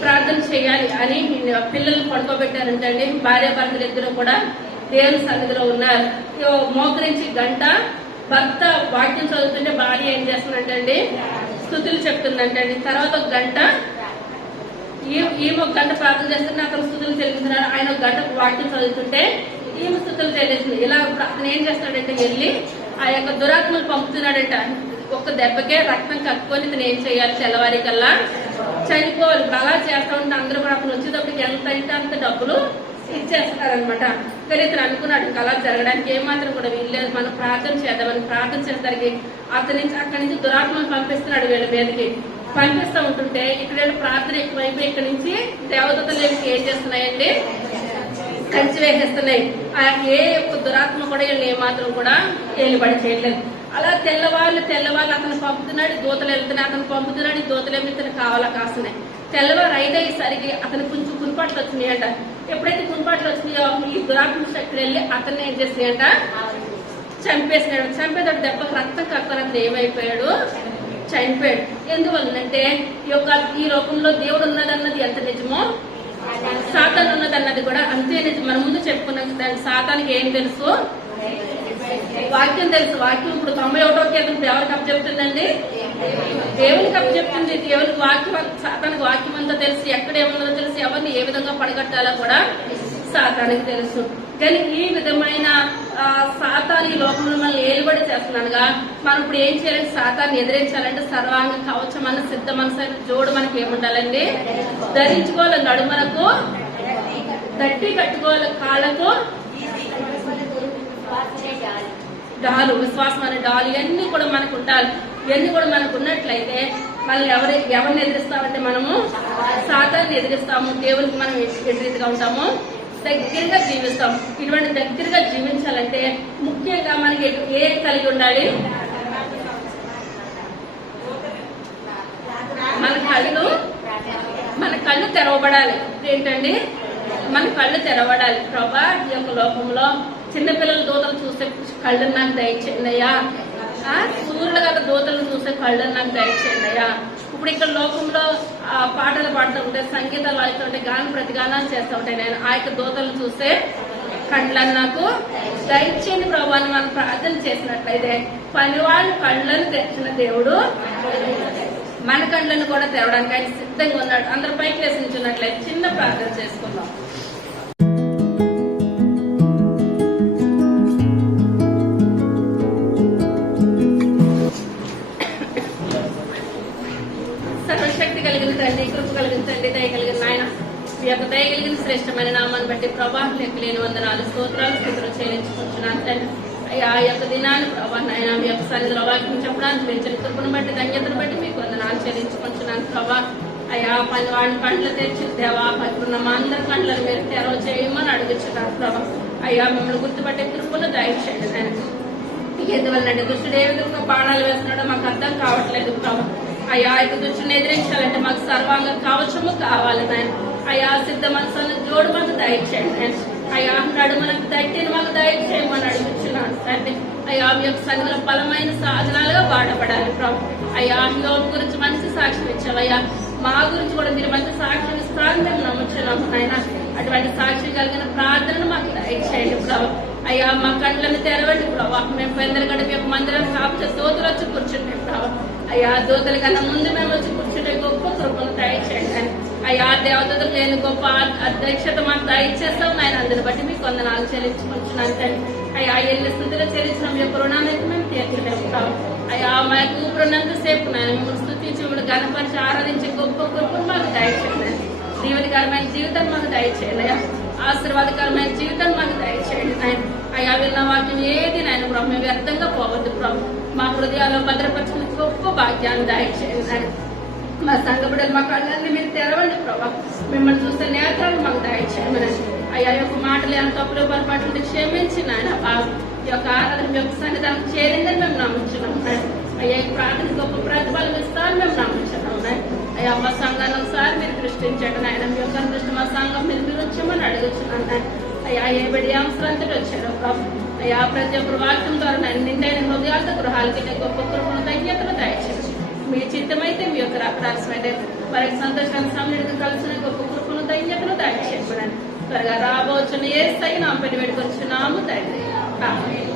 ప్రార్థన చేయాలి అని పిల్లలు పడుకోబెట్టారంటే అండి. భార్య భర్తలు ఇద్దరు కూడా దేవుని సన్నిధిలో ఉన్నారు. మోకరించి గంట భర్త వాక్యం చదువుతుంటే భార్య ఏం చేస్తుందంటే అండి స్తుతులు చెప్తుందంటండి. తర్వాత ఒక గంట ఈమె ఒక గంట ప్రార్థన చేస్తుంటే అతను స్తుతులు చెల్లిస్తున్నారు. ఆయన ఒక గంట వాక్యం చదువుతుంటే ఈమె స్థుతులు చెల్లిస్తుంది. ఇలా అతను ఏం చేస్తాడంటే వెళ్ళి ఆ యొక్క దురాత్మలు పంపుతున్నాడంట. ఒక్క దెబ్బకే రక్తం కక్కుకొని ఇతను ఏం చేయాలి, తెల్లవారి కల్లా చనిపోవాలి. అలా చేస్తా ఉంటే అందరూ కూడా అతను వచ్చేటప్పటికి ఎంత అయితే అంత డబ్బులు ఇచ్చేస్తారనమాట. కానీ ఇతను అనుకున్నాడు అలా జరగడానికి ఏమాత్రం కూడా వీల్లేదు, మనం ప్రార్థన చేద్దామని ప్రార్థన చేసేసరికి అక్కడి నుంచి దురాత్మను పంపిస్తున్నాడు. వీళ్ళ మీదకి పంపిస్తూ ఉంటుంటే ఇక్కడ ప్రార్థన ఎక్కువైపోయి ఇక్కడి నుంచి దేవదత్తలు ఏం చేస్తున్నాయండి, కంచి వేసేస్తున్నాయి. ఏ ఒక్క దురాత్మ కూడా వీళ్ళని ఏమాత్రం కూడా ఏలుబడి చేయలేదు. అలా తెల్లవాళ్ళు అతను పంపుతున్నాడు, దూతలు వెళ్తున్నాయి, అతను పంపుతున్నాడు, దూతలేమి ఇతను కావాలా కాస్తున్నాయి. తెల్లవారు అయిసరికి అతనికి కొంచెం కునిపాట్లు వచ్చినాయంట. ఎప్పుడైతే కునిపాట్లు వచ్చినాయో ఈ దురాత్మ శక్తులు వెళ్ళి అతన్ని ఏం చేసినాయంట, చంపేసినాడు. చంపేదాడు దెబ్బకు రక్తం కక్కనంత ఏమైపోయాడు, చనిపోయాడు. ఎందువల్లంటే ఈ లోకంలో దేవుడు ఉన్నదన్నది ఎంత నిజమో సాతాను ఉన్నదన్నది కూడా అంతే నిజం. మన ముందు చెప్పుకున్న సాతానికి ఏం తెలుసు, వాక్యం తెలుసు. వాక్యం ఇప్పుడు 91వ కీర్తన ఎవరికి అప్పు చెప్తుందండి, దేవునికి అప్పు చెప్తుంది. దేవునికి వాక్యం, సాతానికి వాక్యం అంతా తెలుసు, ఎక్కడ ఏమున్నదో తెలుసు, ఎవరిని ఏ విధంగా పడగట్టాలో కూడా సాతానికి తెలుసు. కానీ ఈ విధమైన సాతాను ఈ లోకంలో మనల్ని ఏలుబడి చేస్తున్నానుగా మనం ఇప్పుడు ఏం చేయాలంటే సాతాన్ని ఎదిరించాలంటే సర్వాంగ కవచం అన్న సిద్ధ మనసు జోడు మనకి ఏముండాలండి, ధరించుకోవాలి. నడుమలకు తట్టి కట్టుకోవాలి, కాళ్ళకు డాలు, విశ్వాసం అనే డాలు, ఇవన్నీ కూడా మనకు ఉండాలి. ఇవన్నీ కూడా మనకు ఉన్నట్లయితే మనల్ని ఎవరిని ఎదిరిస్తామంటే మనము సాతాన్ని ఎదిరిస్తాము. దేవునికి మనం ఎదురీతిగా ఉంటాము, దగ్గరగా జీవిస్తాం. ఇటువంటి దగ్గరగా జీవించాలంటే ముఖ్యంగా మనకి ఏ కలిగి ఉండాలి, మన కళ్ళు తెరవబడాలి. ఏంటండి, మన కళ్ళు తెరవబడాలి. ప్రభా ఈ యొక్క లోకంలో చిన్నపిల్లల దూతలు చూస్తే కళ్ళు నాకు దయచేయండి అయ్యా, సూర్యుడు గల దూతలను చూస్తే కళ్ళు నాకు దయచేయండి అయ్యా. ఇప్పుడు ఇక్కడ లోకంలో పాటలు పాడుతూ ఉంటాయి, సంగీతాలు వాడుతూ ఉంటాయి, గాన ప్రతిగానాలు చేస్తూ ఉంటాయి. నేను ఆ యొక్క దూతలను చూస్తే కళ్ళని నాకు దయచేయండి ప్రభు అని మనం ప్రార్థన చేసినట్లయితే పనివాళ్ళు కళ్ళను తెచ్చిన దేవుడు మన కళ్ళను కూడా తెరవడానికి ఆయన సిద్ధంగా ఉన్నాడు. అందరు పైకి లేసి నిల్చున్నట్లయితే చిన్న ప్రార్థన చేసుకుందాం. సర్వశక్తి కలిగిన తండ్రి, కృప కలిగిన తండ్రి, దయ కలిగిన నాయన, మీ యొక్క దయ కలిగిన శ్రేష్టమైన నామాన్ని బట్టి ప్రభా లెక్కలేని వందనాలు స్తోత్రాలు స్థుతులు చెల్లించుకుంటున్నాను తండ్రి. అయ్యా ఆ యొక్క దినాన్ని ప్రభా నాయన మీ యొక్క సన్నిధిలో వాక్యం చెప్పడానికి పెంచిన కృపను బట్టి ధన్యతను బట్టి మీకు వందనాలు చెల్లించుకుంటున్నాను ప్రభా. అయ్యా వాడిని కండ్లు తెచ్చి దేవా పట్టుకున్న మా అందరి కండ్లను మీరు తెరవ చేయమని అడుగుచున్నారు ప్రభా. అయ్యా మిమ్మల్ని గుర్తుపట్టే కృపను దయచేయండి నాయన. ఎందువల్లంటే దుష్టుడు ఏ విధంగా బాణాలు వేస్తున్నాడో మాకు అర్థం కావట్లేదు ప్రభా. అయ్యా ఇక దుష్టుని ఎదిరించాలంటే మాకు సర్వాంగ కవచము కావాలి నాయన. అయ్యా సిద్ధ మనసులను జోడు మాకు దయచేయండి నాయన. అయ్యా నడుమలకు దట్టిని మాకు దయచేయమని అడుగుతున్నాను తండ్రి. అయ్యా మీ యొక్క సన్నిధిలో బలమైన సాధనాలుగా వాడబడాలి ప్రభు. అయ్యా యోబు గురించి మంచి సాక్ష్యం ఇచ్చావయ్యా, మా గురించి కూడా మీరు మంచి సాక్ష్యం ఇస్తారని మేము నమ్ముచున్నాము నాయన. అటువంటి సాక్ష్యం కలిగిన ప్రార్థనను మాకు దయచేయండి ప్రభు. అయ్యా మా కళ్ళను తెరవండి ప్రభా. మేము పెందల గడిపి యొక్క మందిరాన్ని కాపుచే దోతలు వచ్చి కూర్చుంటాం ప్రభా. అయ్యా దోతల కన్నా ముందు మేము వచ్చి కూర్చుంటే గొప్ప కృపను దయచేయండి. అయ్యా దేవతలు లేని గొప్ప అధ్యక్షత మాకు దయచేస్తాం నాయన. అందుని బట్టి మీకు వందనాలు చెల్లించుకుంటున్నాను తండ్రి. అయ్యా ఎన్ని స్థుతిలో చెల్లించిన మీ యొక్క రుణాన్ని మేము తీర్చలేము. అయ్యా మా యొక్క ఊపిరినంతసేపు నాయన మిమ్మల్ని స్థుతించి మిమ్మల్ని గణపరిచి ఆరాధించే గొప్ప కృపను మాకు దయచేయండి. దీవెనకరమైన జీవితాన్ని మాకు దయచేయండి అయ్యా. ఆశీర్వాదకరమైన జీవితాన్ని మాకు దయచేయండి నాయన. అయ్యా విన్న వాక్యం ఏది నాయన ప్రభు మేము వ్యర్థంగా పోవద్దు ప్రభు. మా హృదయాల్లో భద్రపరిచిన గొప్ప భాగ్యాన్ని దయచేయండి నాయన. మా సంఘ బిడ్డలు మా కళ్ళని మీరు తెరవండి ప్రభా. మిమ్మల్ని చూస్తే నేత్రాలు మాకు దయచేయమని. అయ్యా యొక్క మాటలు ఎంత తప్పులు పొరపాటు క్షమించి నాయన. ఈ యొక్క ఆరాధన యొక్క సన్నిధానం చేరిందని మేము నమ్ముచున్నాం నాయన. అయ్యా ఈ ప్రార్థన గొప్ప ప్రతిఫలం ఇస్తారని మేము నమ్ముచున్నాం నాయన. అయ్యా మా సంఘాన్ని ఒకసారి మీరు దృష్టించండి నాయన. మీ యొక్క దృష్టి మా సంఘం మీరు వచ్చామని అడుగుతున్నాను నాయన. అయ్యా ఏ బడి అవసరంతో వచ్చారు ప్రభు. అయ్యా ప్రతి ఒక్కరు వాక్యం ద్వారా నాయన నిండైన హృదయాలతో గృహాలకి గొప్ప కృపను ధన్యతను దయచేసి మీ చిత్తమైతే మీ యొక్క రక్తాల్సినట్టే వారికి సంతోషాన్ని సమృద్ధిగా కలిసిన గొప్ప కృపను ధన్యతను దయచేయమని త్వరగా రాబోచున్న యేసయ్య నామమున పెట్టి వేడుకొంచున్నాము తండ్రి. ఆమేన్.